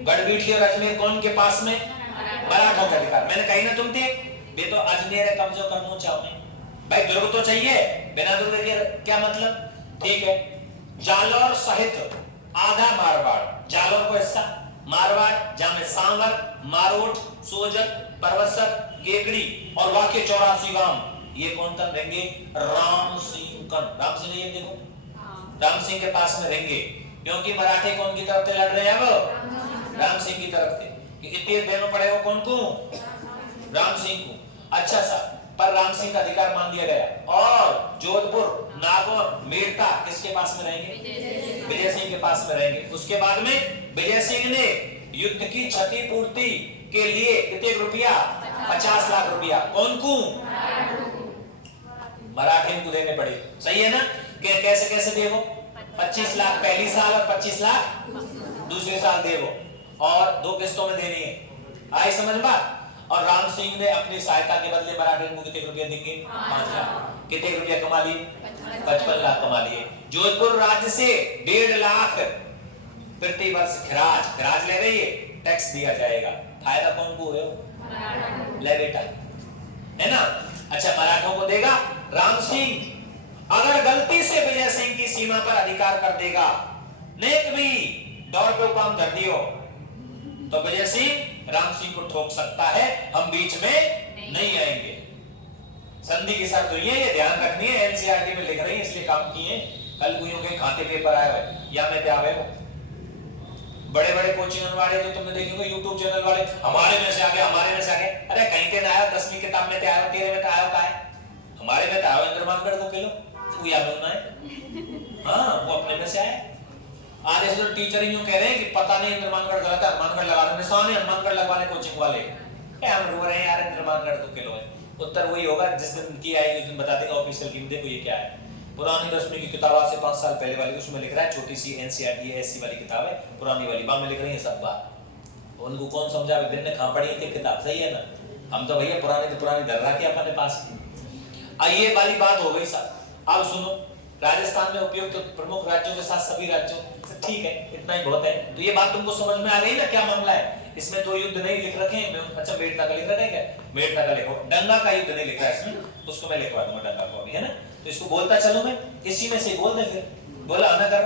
गढ़ बीठली और अजमेर कौन के पास में? मराठों का अधिकार। मैंने कही ना तुम थे, वे तो अजमेर है, कब्जा करना चाहते भाई, दुर्ग तो चाहिए, बिना दुर्ग के क्या मतलब? ठीक है। जालौर सहित आधा मारवाड़, जालौर को हिस्सा, मारवाड़ जहां में सांगर, मारोट, सोजत, परवसर, केकड़ी और वाके 84 गांव, ये कौन तक रहेंगे? राम सिंह कन। राम सिंह ये देखो, राम सिंह के पास में रहेंगे, क्योंकि मराठे कौन की तरफ से लड़ रहे हैं? अब राम सिंह की तरफ से। इतने देना पड़ेगा कौन को? राम सिंह को। अच्छा सा, पर राम सिंह का अधिकार मान दिया गया। और जोधपुर, नागौर, मेड़ता किसके पास में रहेंगे? विजय सिंह के पास में रहेंगे। उसके बाद में विजय सिंह ने युद्ध की क्षतिपूर्ति के लिए कितने रुपया? 50 लाख रुपया। कौन को? मराठे को देने पड़े। सही है ना? कैसे कैसे देवो? 25 लाख पहली साल और 25 लाख दूसरे साल देवो, और 2 किस्तों में देनी है। आई समझ बात? और राम सिंह ने अपनी सहायता के बदले मराठे को कितने रुपए देंगे? 5 लाख। कितने रुपया कमा लिए? 55 लाख कमा लिए। जोधपुर राज्य से 1.5 लाख प्रति वर्ष खराज ले रही है, टैक्स दिया जाएगा। फायदा कौन को है? ले बेटा, है ना। अच्छा, मराठों को देगा राम सिंह। अगर गलती से विजय सिंह की सीमा पर अधिकार कर देगा, नेक भी दौड़ पे उपाम धर दियो, तो विजय सिंह राम सिंह को ठोक सकता है, हम बीच में नहीं आएंगे। संधि की शर्त हुई है, ये ध्यान रखनी है, एनसीईआरटी में लिख रही है, इसलिए काम किए, कल कोई के खाते पेपर आए हुए या मैं पे आवे हो बड़े बड़े कोचिंग वाले जो तुमने देखोगे यूट्यूब चैनल वाले हमारे में से आ गए हमारे में से आ गए। अरे कहीं के ना आया 10वीं किताब में ते आया तेरे में तो आया का है हमारे में तो आया इंद्रमानगढ़ को किलो तू या में है हां वो अपने में से आया। आज ऐसे तो टीचर यूं कह रहे हैं कि पता नहीं इंद्रमानगढ़ गलत है हनुमानगढ़ लगा रहे निशान है हनुमानगढ़ लगवाने कोचिंग वाले क्या हम रो रहे हैं यार इंद्रमानगढ़ को किलो है। उत्तर वही होगा जिस दिन की आएगी उस दिन बता देगा ऑफिशियल की देखो ये क्या है। पुरानी 10वीं की किताब आज से 5 साल पहले वाली उसमें लिख रहा है छोटी सी एनसीईआरटी एससी वाली किताब है पुरानी वाली बाद में लिख रही है सब बात उनको कौन समझावे दिन ने कहां पढ़ी थी किताब सही है ना हम तो भैया पुरानी तो पुरानी धर रखी अपने पास। ये वाली बात हो गई साहब। अब सुनो राजस्थान में उपयुक्त तो प्रमुख राज्यों के साथ सभी राज्यों ठीक है इतना ही बहुत है। तो ये बात तुमको समझ में आ गई ना क्या मामला है। इसमें 2 युद्ध नहीं लिख रखे हैं अच्छा मेड़ता का लिख रखा है क्या मेड़ता का लिखो डंगा का युद्ध नहीं लिखा है इसमें उसको मैं लिखवा दूंगा डंगा को अभी है ना। तो इसको बोलता चलो मैं इसी में से बोल दे फिर बोला आना कर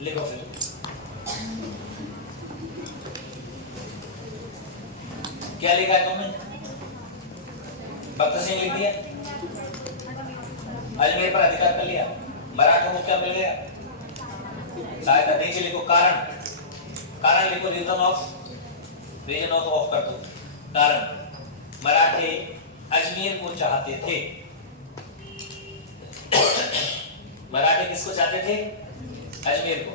लिखो फिर क्या लिखा है तुमने भक्त सिंह लिख दिया अजमेर पर अधिकार कर लिया मराठों को क्या मिल गया सहायता नीचे लिखो कारण लिखो रीजन ऑफ कर दो कारण मराठे अजमेर को चाहते थे मराठे किसको चाहते थे अजमेर को।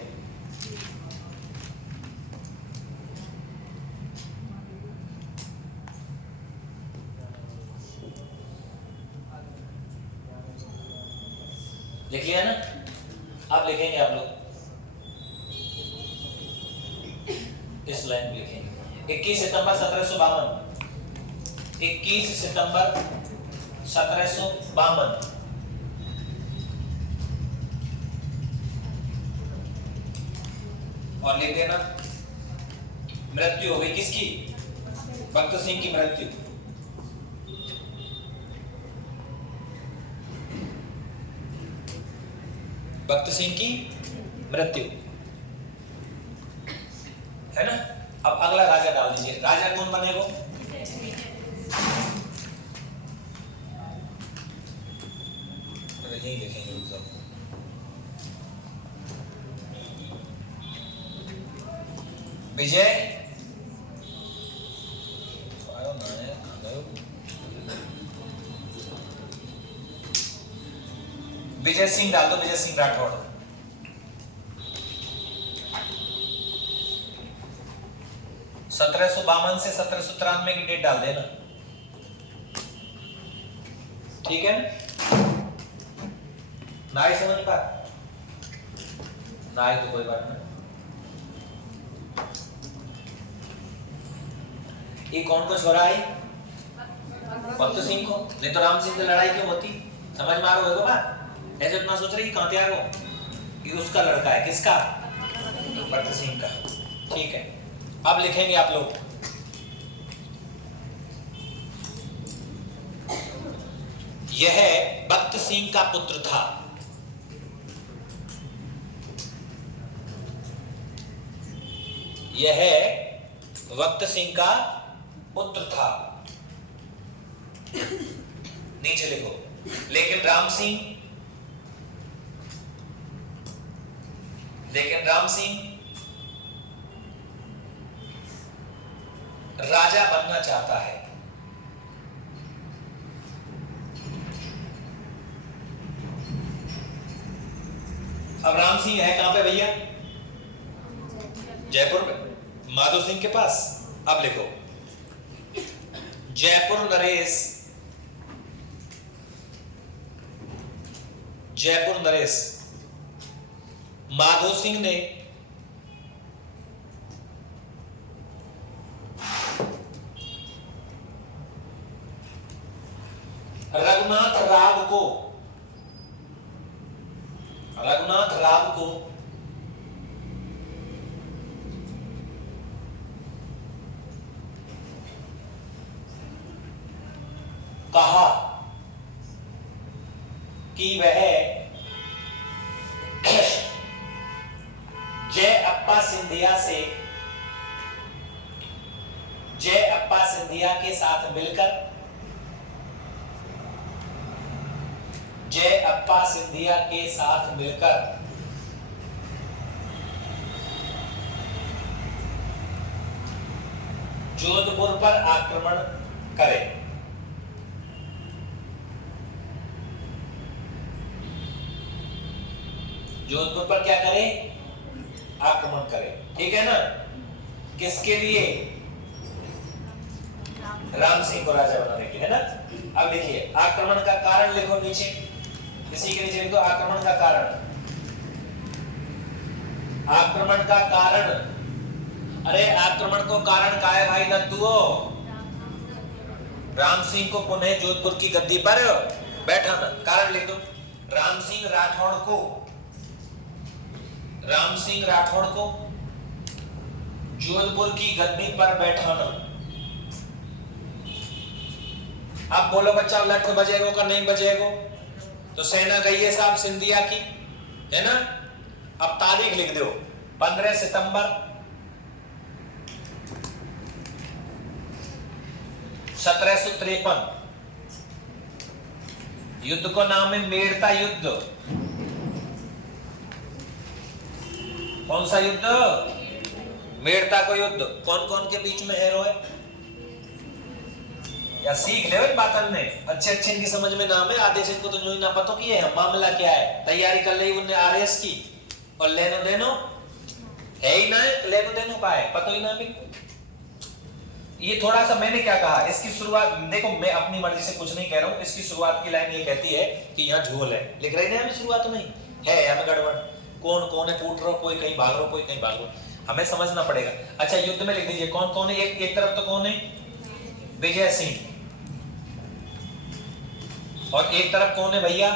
लिख लिया ना अब लिखेंगे आप लोग इस लाइन में लिखेंगे 21 सितंबर 1752 21 सितंबर 1752 और लिख देना मृत्यु हो गई किसकी भक्त सिंह की मृत्यु भक्त सिंह की मृत्यु है ना। अब अगला राजा डाल दीजिए राजा कौन बनेगा यही देखेंगे सब विजय विजय सिंह डाल दो विजय सिंह राठौड़ 1752 से 1793 की डेट डाल देना ठीक है ना ही समझ पा ना ही तो कोई बात नहीं। ये कौन को छोड़ा है भक्त सिंह को नहीं तो राम सिंह से लड़ाई क्यों होती समझ में आ रहा होगा बात ऐसे इतना सोच रही कहां त्यागो ये उसका लड़का है किसका भक्त सिंह का ठीक है। अब लिखेंगे आप लोग यह भक्त सिंह का पुत्र था यह भक्त सिंह का पुत्र था नीचे लिखो लेकिन राम सिंह राजा बनना चाहता है। अब राम सिंह है कहां पे भैया जयपुर में माधो सिंह के पास। अब लिखो जयपुर नरेश माधो सिंह ने रघुनाथ राव को कहा कि वह जय अप्पा सिंधिया के साथ मिलकर जयप्पा सिंधिया के साथ मिलकर जोधपुर पर आक्रमण करे। जोधपुर पर क्या करे? आक्रमण करे। ठीक है ना? किसके लिए? राम सिंह को राजा बनाने के लिए, है ना? अब लिखिए आक्रमण का कारण लिखो नीचे, इसी के नीचे लिखो आक्रमण का कारण। आक्रमण का कारण, अरे आक्रमण को कारण का है भाई नंदुओ? राम सिंह को पुनः जोधपुर की गद्दी पर बैठाना। कारण लिख दो, राम सिंह राठौड़ को जोधपुर की गद्दी पर बैठाना। अब बोलो बच्चा लठ बजेगो का नहीं बजेगो? तो सेना गई है साहब सिंधिया की, है ना? अब तारीख लिख दो 15 सितंबर 1753। युद्ध को नाम है मेड़ता युद्ध। कौन सा युद्ध? मेड़ता को युद्ध। कौन कौन के बीच में हेरो है? या सीख ले बातन में अच्छे इनकी समझ में नाम है। आधे को तो जो ही ना पता कि है मामला क्या है। तैयारी कर ली उनने आरएस की और लेनो देनो है ही ना, लेनो देनो का है पता ही ना भी। ये थोड़ा सा मैंने क्या कहा, इसकी शुरुआत देखो, मैं अपनी मर्जी से कुछ नहीं कह रहा हूं। इसकी शुरुआत की लाइन ये कहती है कि यहाँ झोल है, लिख रहे हैं शुरुआत में है यहाँ पे गड़बड़। कौन कौन है पूछ रहा, कोई कहीं भाग रहा, कोई कहीं भाग रहा, हमें समझना पड़ेगा। अच्छा युद्ध में लिख दीजिए कौन कौन है। एक तरफ तो कौन है? विजय सिंह। और एक तरफ कौन है भैया?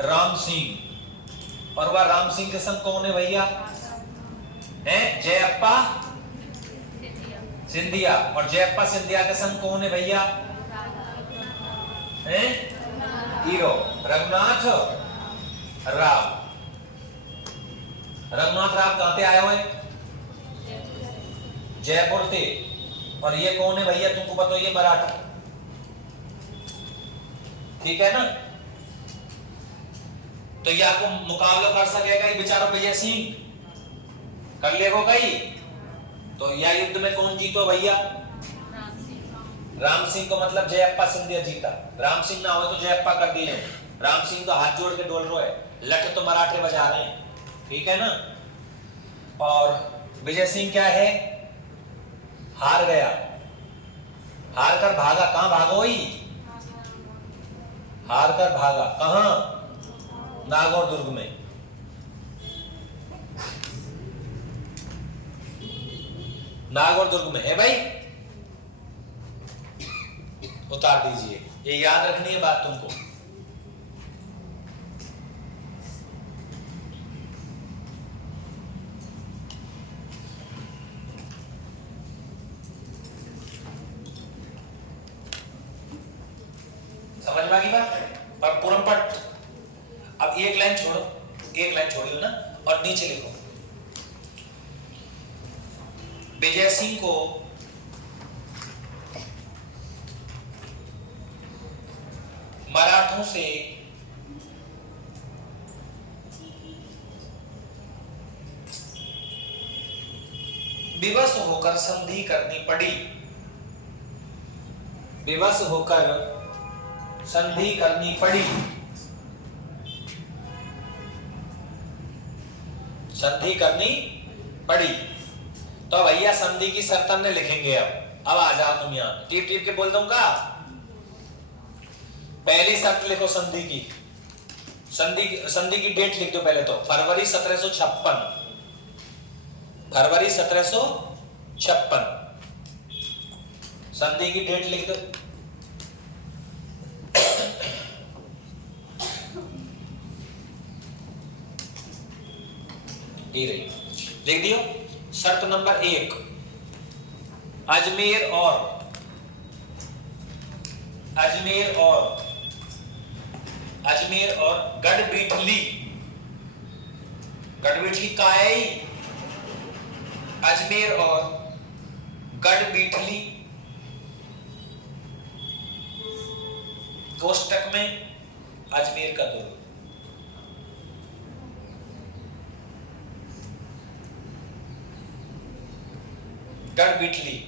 राम सिंह। और वह राम सिंह के संग कौन है भैया? है जयप्पा सिंधिया। और जयप्पा सिंधिया के संग कौन है भैया? हैं? हीरो रघुनाथ राव। रघुनाथ राव कहां से आए हुए? जयपुर से। और ये कौन है भैया तुमको पता? ये मराठा। ठीक है ना? तो ये आपको मुकाबला कर सकेगा ये बेचारा विजय सिंह? कर लेगो कहीं? तो यह युद्ध में कौन जीतो भैया? राम सिंह को मतलब जयप्पा सिंधिया जीता। राम सिंह ना हो तो जयप्पा कर दिए। राम सिंह तो हाथ जोड़ के डोल रहा है, लठ तो मराठे बजा रहे हैं। ठीक है ना? और विजय सिंह क्या है? हार गया, हार कर भागा। कहां भागो ही? हार कर भागा। कहां? नागौर दुर्ग में। नागौर दुर्ग में है भाई, उतार दीजिए। ये याद रखनी है बात तुमको। समझ में आ गई बात? और पूरमपट। अब एक लाइन छोड़ो, एक लाइन छोड़ियो ना, और नीचे लिखो विजय सिंह को मराठों से विवश होकर संधि करनी पड़ी। विवश होकर संधि करनी पड़ी। संधि करनी पड़ी। तो भैया संधि की शर्तन ने लिखेंगे। अब आ जाओ तुम यहां, टीप टीप के बोल दूंगा। पहली शर्त लिखो संधि की। संधि की डेट लिख दो पहले तो, फरवरी 1756। फरवरी 1756 संधि की डेट लिख दो। लिख दियो। शर्त नंबर 1, अजमेर और गढ़बीठली। गढ़बीठली काई? अजमेर और गढ़बीठली कोष्टक में अजमेर का दुर्ग। गढ़बिटली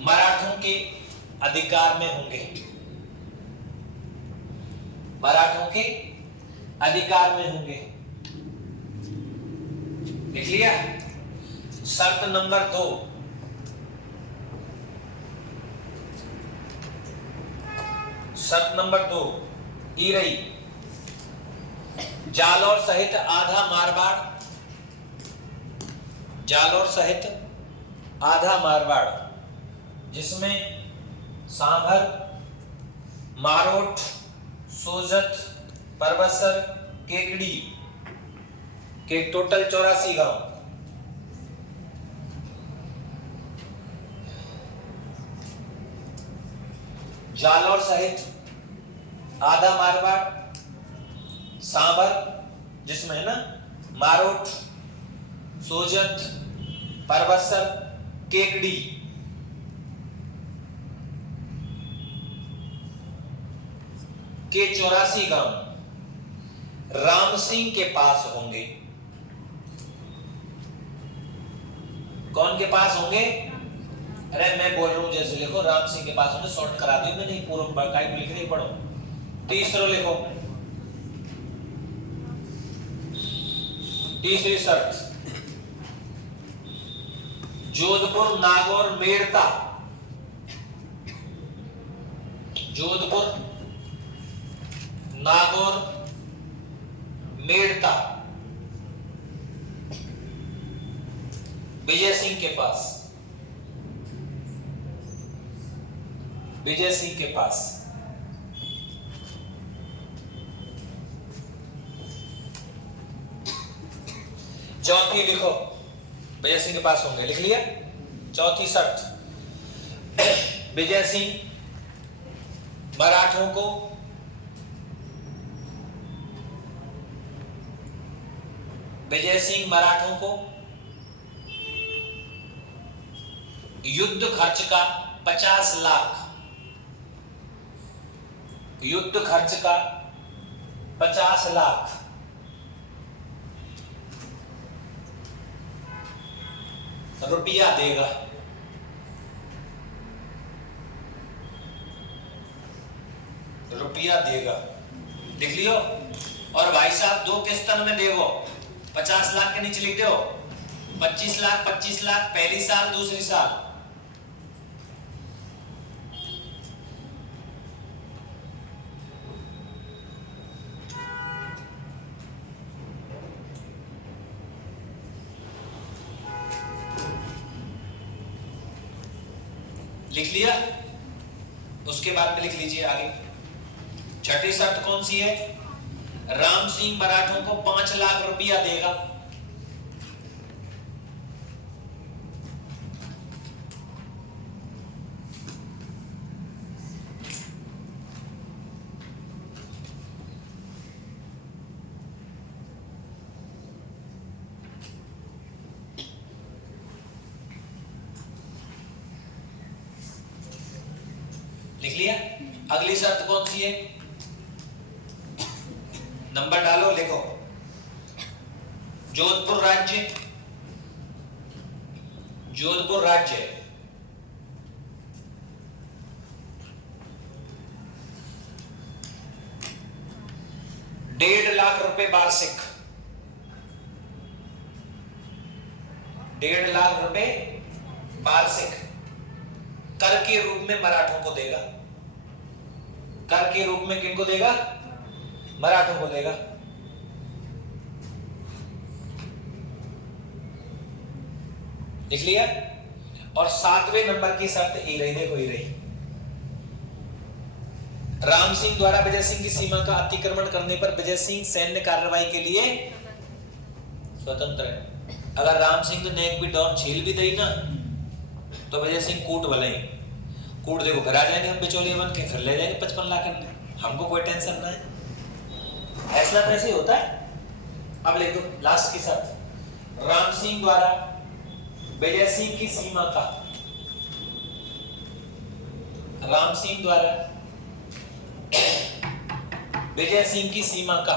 मराठों के अधिकार में होंगे, मराठों के अधिकार में होंगे। लिख लिया। शर्त नंबर 2, शर्त नंबर 2 ई रही, जालौर सहित आधा मारवाड़, जालौर सहित आधा मारवाड़ जिसमें सांभर, मारोट, सोजत, परबसर, केकड़ी के टोटल 84 गांव। जालौर सहित आधा मारवाड़, सांभर जिसमें है ना मारोट, सोजत, परबसर, केकड़ी के 84 गांव राम सिंह के पास होंगे। कौन के पास होंगे? अरे मैं बोल रहा हूं जैसे लिखो, राम सिंह के पास होंगे, शॉर्ट करा दी मैंने, पूरा बाकायदा लिख रही, पढ़ो। तीसरा लिखो, तीसरी शर्त, जोधपुर, नागौर, मेड़ता, जोधपुर, नागौर, मेड़ता विजय सिंह के पास, विजय सिंह के पास। चौथी लिखो, विजय सिंह के पास होंगे, लिख लिया। चौथी शर्त, विजय सिंह मराठों को विजय सिंह मराठों को युद्ध खर्च का 50 लाख, युद्ध खर्च का 50 लाख रुपया देगा। रुपया देगा, लिख लियो। और भाई साहब 2 किस्तन में देगो, 50 लाख के नीचे लिख दो 25 लाख, 25 लाख पहली साल, दूसरी साल। लिख लिया। उसके बाद में लिख लीजिए आगे। छठी शर्त कौन सी है? राम सिंह मराठों को 5 लाख रुपया देगा। लिख लिया। अगली शर्त कौन सी है? नंबर डालो, लिखो। जोधपुर राज्य, जोधपुर राज्य 1.5 लाख रुपए वार्षिक, 1.5 लाख रुपए वार्षिक कर के रूप में मराठों को देगा। कर के रूप में किनको देगा? मराठों को देगा। लिख लिया। और 7वें नंबर की शर्त ये रही, देखो ये रही, राम सिंह द्वारा विजय सिंह की सीमा का अतिक्रमण करने पर विजय सिंह सैन्य कार्रवाई के लिए स्वतंत्र है। अगर राम सिंह ने नेक भी डाउन छील भी दी ना तो विजय सिंह कूट भले, कूट देखो घर आ जाएंगे हम बिचौलिए बन के, फिर ले जाएंगे 55 लाख करने, हमको कोई टेंशन ना है। फैसला तो ऐसे ही होता है। अब लिख दो लास्ट की शर्त, राम सिंह द्वारा विजय सिंह की सीमा का, राम सिंह द्वारा विजय सिंह की सीमा का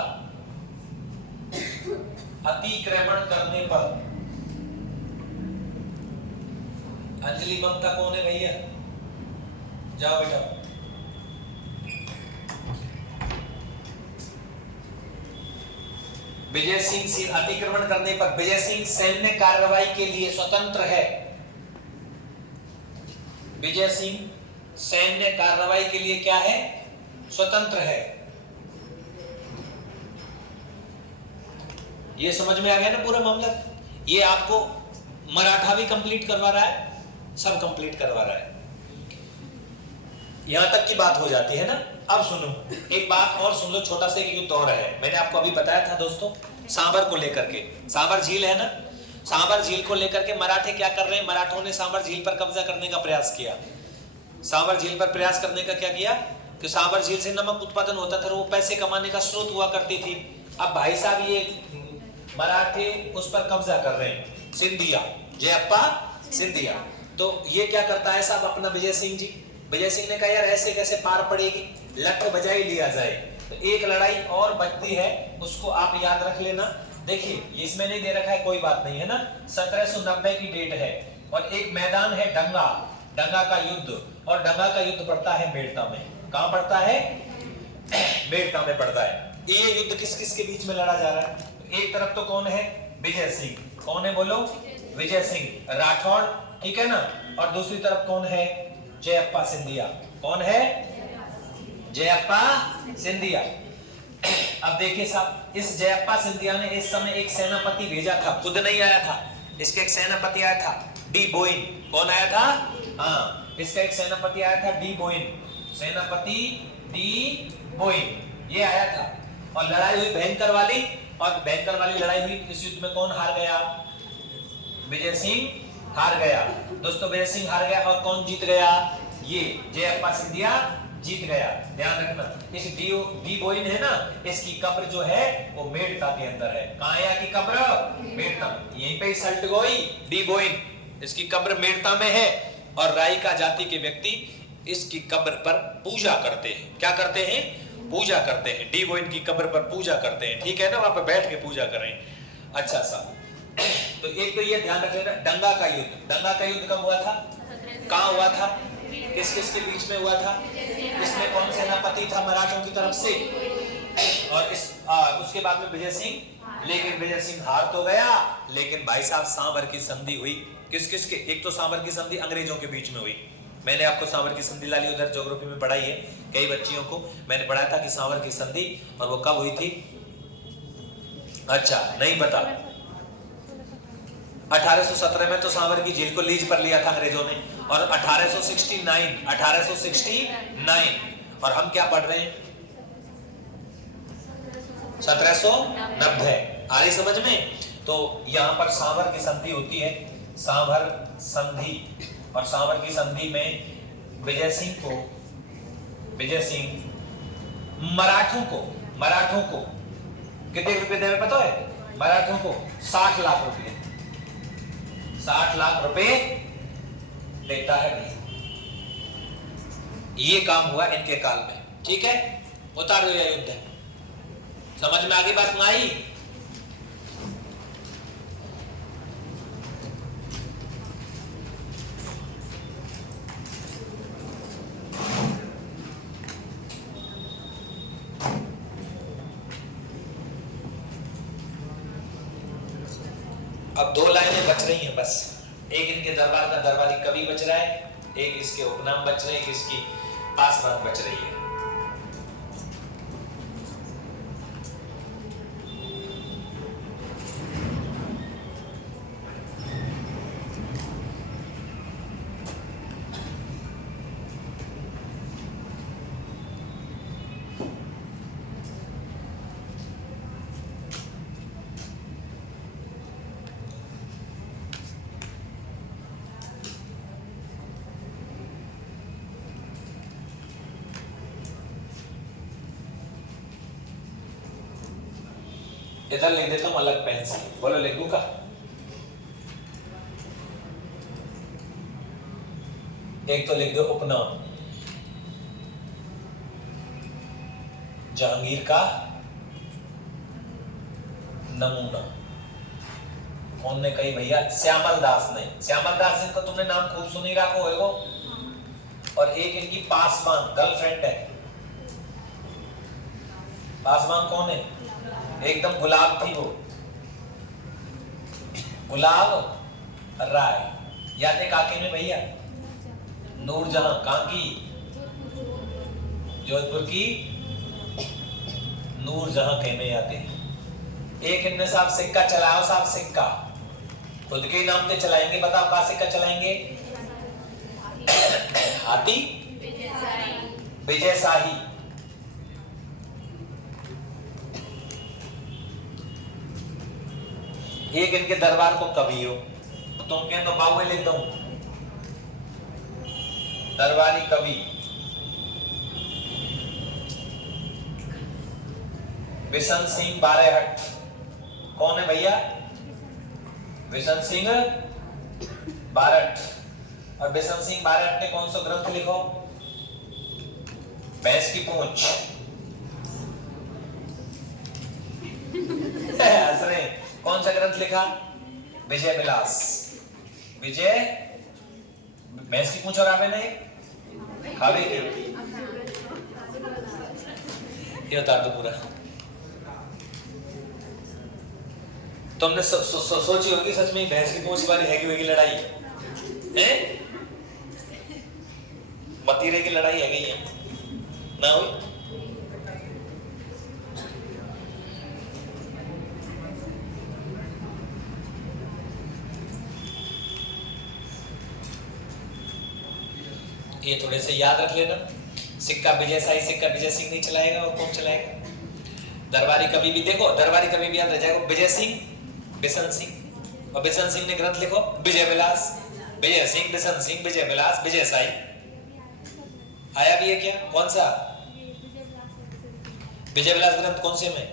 अतिक्रमण करने पर, अंजलि ममता कौन है भैया? जाओ बेटा। विजय सिंह अतिक्रमण करने पर विजय सिंह सैन्य कार्रवाई के लिए स्वतंत्र है। विजय सिंह सैन्य कार्रवाई के लिए क्या है? स्वतंत्र है। ये समझ में आ गया ना पूरा मामला? ये आपको मराठा भी कंप्लीट करवा रहा है, सब कंप्लीट करवा रहा है। यहां तक की बात हो जाती है ना। अब सुनो, एक बात और सुन लो, छोटा सा एक युद्ध और है। मैंने आपको अभी बताया था दोस्तों, सांबर को लेकर के, सांबर झील है ना, सांबर झील को लेकर के मराठे क्या कर रहे हैं? मराठों ने सांबर झील पर कब्जा करने का प्रयास किया। सांबर झील पर प्रयास करने का क्या किया कि सांबर झील से नमक उत्पादन होता था, वो पैसे कमाने का स्रोत हुआ करती थी। अब भाई साहब ये मराठे उस पर कब्जा कर रहे हैं, सिंधिया, जयप्पा सिंधिया। तो ये क्या करता है साहब अपना विजय सिंह जी? विजय सिंह ने कहा यार ऐसे कैसे पार पड़ेगी, लठ बजा ही लिया जाए। तो एक लड़ाई और बचती है, उसको आप याद रख लेना। देखिए इसमें नहीं दे रखा है, कोई बात नहीं है ना। 1790 की डेट है और एक मैदान है डंगा, डंगा का युद्ध। और डंगा का युद्ध पड़ता है मेड़ता में। कहां पड़ता है? मेड़ता में पड़ता है। ये युद्ध किस किस के बीच में लड़ा जा रहा है? एक तरफ तो कौन है? विजय सिंह। कौन है बोलो? विजय सिंह राठौड़, ठीक है ना। और दूसरी तरफ कौन है? जयप्पा सिंधिया। कौन है? जयप्पा सिंधिया। अब देखिए साहब, इस जयप्पा सिंधिया ने इस समय एक सेनापति भेजा था, खुद नहीं आया था, इसके एक सेनापति आया था, डी बोइन। कौन आया था? हाँ, इसका एक सेनापति आया था, डी बोइन, सेनापति डी बोइन, ये आया था। और लड़ाई हुई भयंकर वाली, और भयंकर वाली लड़ाई हुई। इस युद्ध में कौन हार गया? विजय सिंह हार गया दोस्तों, विजय सिंह हार गया। और कौन जीत गया? ये जयप्पा सिंधिया जीत गया। ध्यान रखना, इस डी बोइन है ना, इसकी कब्र जो है वो मेड़ता के अंदर है। कहां है की कब्र? मेड़ता। यहीं पे सल्ट गोई डी बोइन, इसकी कब्र मेड़ता में है। और राइका जाति के व्यक्ति इसकी कब्र पर पूजा करते हैं। क्या करते हैं? पूजा करते हैं। डी बोइन की कब्र पर पूजा करते हैं, ठीक है ना, वहां पर बैठ के पूजा करें। अच्छा सा, तो एक तो ये ध्यान रख लेना, डंगा का युद्ध। डंगा का युद्ध कब हुआ था? कहां हुआ था? किस किस के बीच में हुआ था? इसमें कौन सेनापति था मराठों की तरफ से? और उसके बाद में विजय सिंह। लेकिन विजय सिंह हार तो गया, लेकिन भाई साहब सांबर की संधि हुई। किस किस के? एक तो सांबर की संधि अंग्रेजों के बीच में हुई। मैंने आपको सांबर की संधि लाली उधर ज्योग्राफी में पढ़ाई है, कई बच्चियों को मैंने पढ़ाया था कि सांबर की संधि, और वो कब हुई थी? अच्छा नहीं पता। 1817 में तो सांबर की झील को लीज पर लिया था अंग्रेजों ने, और 1869 और हम क्या पढ़ रहे हैं? 1790। आ रही समझ में? तो यहां पर सांबर की संधि होती है, सांबर संधि। और सांबर की संधि में विजय सिंह मराठों को कितने रुपए देवे पता है? मराठों को 60 लाख रुपए, 60 लाख रुपए देता है भाई। ये काम हुआ इनके काल में, ठीक है। उतार दो यह युद्ध, समझ में आगे बात? आई? अब 2 लाइनें बच रही हैं बस। एक इनके दरबार का दरबारी कवि बच रहा है, एक इसके उपनाम बच रहे हैं, एक इसकी पासनाम बच रही है। इधर लिख देता हूं अलग पेन से, बोलो लिखू का? एक तो लिख दो उपनाम, जहांगीर का नमूना। कौन ने कही भैया? श्यामल दास ने। श्यामल दास इनका तुमने नाम खूब सुनी रखो होएगो। और एक इनकी पासवान गर्लफ्रेंड है। पासवान कौन है? एकदम गुलाब थी वो, गुलाब राय। याद है काके में भैया? नूरजहां। कहां की? जोधपुर की नूरजहां के में आते। एक इनने साहब सिक्का चलाओ, साहब सिक्का खुद के नाम पे चलाएंगे। बताओ कहां सिक्का चलाएंगे? हाथी विजय शाही। एक इनके दरबार को कवि हो, तो तुम कहें तो बाबू लिख दो दरबारी कवि। बिशन सिंह बारेहट। कौन है भैया? बिशन सिंह बारट। और बिशन सिंह बारट ने कौन सा ग्रंथ लिखो? भैंस की पूंछ। हंस रहे। कौन सा ग्रंथ लिखा? विजय विलास। विजय भैंस की पूंछ और आपने नहीं खावे की ये उतार दो पूरा। तुमने सोची होगी सच में भैंस की पूंछ वाली हैगी वेगी लड़ाई है? मतीरे की लड़ाई है गई है ना हुई? ये थोड़े से याद रख लेना। सिक्का विजय शाही, सिक्का विजय सिंह नहीं चलाएगा और कौन चलाएगा? दरबारी कवि भी देखो, दरबारी कवि भी याद रह जाएगा। विजय सिंह, बिशन सिंह। और बिशन सिंह ने ग्रंथ लिखो विजय विलास। विजय सिंह, बिशन सिंह, विजय विलास, विजय शाही। आया भी है क्या? कौन सा? विजय विलास ग्रंथ कौन से में?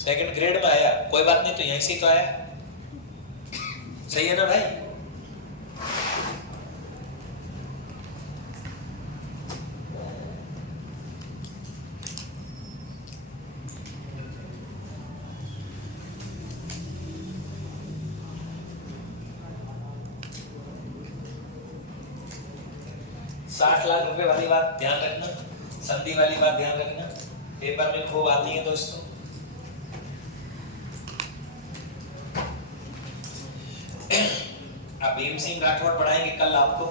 सेकंड ग्रेड में आया। कोई बात नहीं, तो यहीं से तो आया। सही है ना भाई? ₹60 लाख वाली बात ध्यान रखना, संधि वाली बात ध्यान रखना, पेपर में खूब आती है दोस्तों। अब भीम सिंह राठौड़ पढ़ाएंगे कल आपको,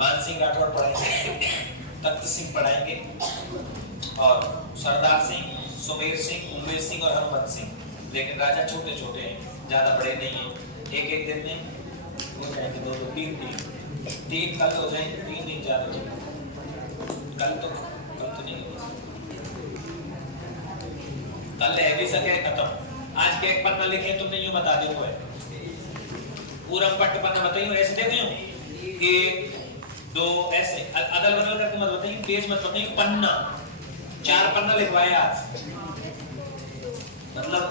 मान सिंह राठौड़ पढ़ाएंगे, तख्त सिंह पढ़ाएंगे, और सरदार सिंह, सुमेर सिंह, उमेर सिंह और हनुमत सिंह। लेकिन राजा छोटे छोटे हैं, ज्यादा बड़े नहीं हैं। एक एक दिन में हो जाएंगे, दो दो तीन कल हो जाएंगे, 3 दिन ज्यादा हो जाएंगे। कल तो नहीं होगा, कल है भी सके खत्म। आज के एक पन्ना लिखे तुमने यूं बता दो है पूरा पट्ट पन्ना बताइए, ऐसे देखते हो 1 2 ऐसे अदल बदल करके मत बताइए, पेज मत बताइए, पन्ना 4 पन्ना लिखवाए आज। मतलब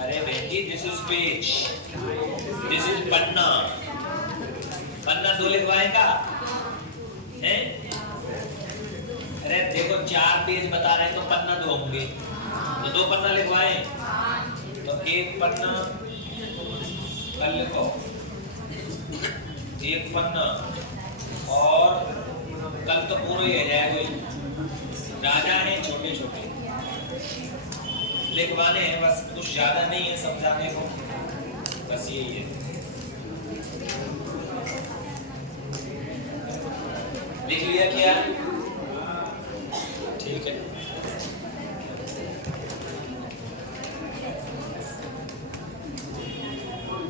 अरे बेटी this is page, this is पन्ना। पन्ना 2 लिखवाएगा हैं? अरे देखो 4 पेज बता रहे हैं तो पन्ना 2 होंगे, तो 2 पन्ना लिखवाएं। तो 1 पन्ना कल लिखो, 1 पन्ना, और कल तो पूरा ही हो जाएगा। राजा है छोटे छोटे लिखवाने हैं, बस कुछ ज्यादा नहीं है समझाने को, बस यही है। लिख लिया क्या? ठीक है।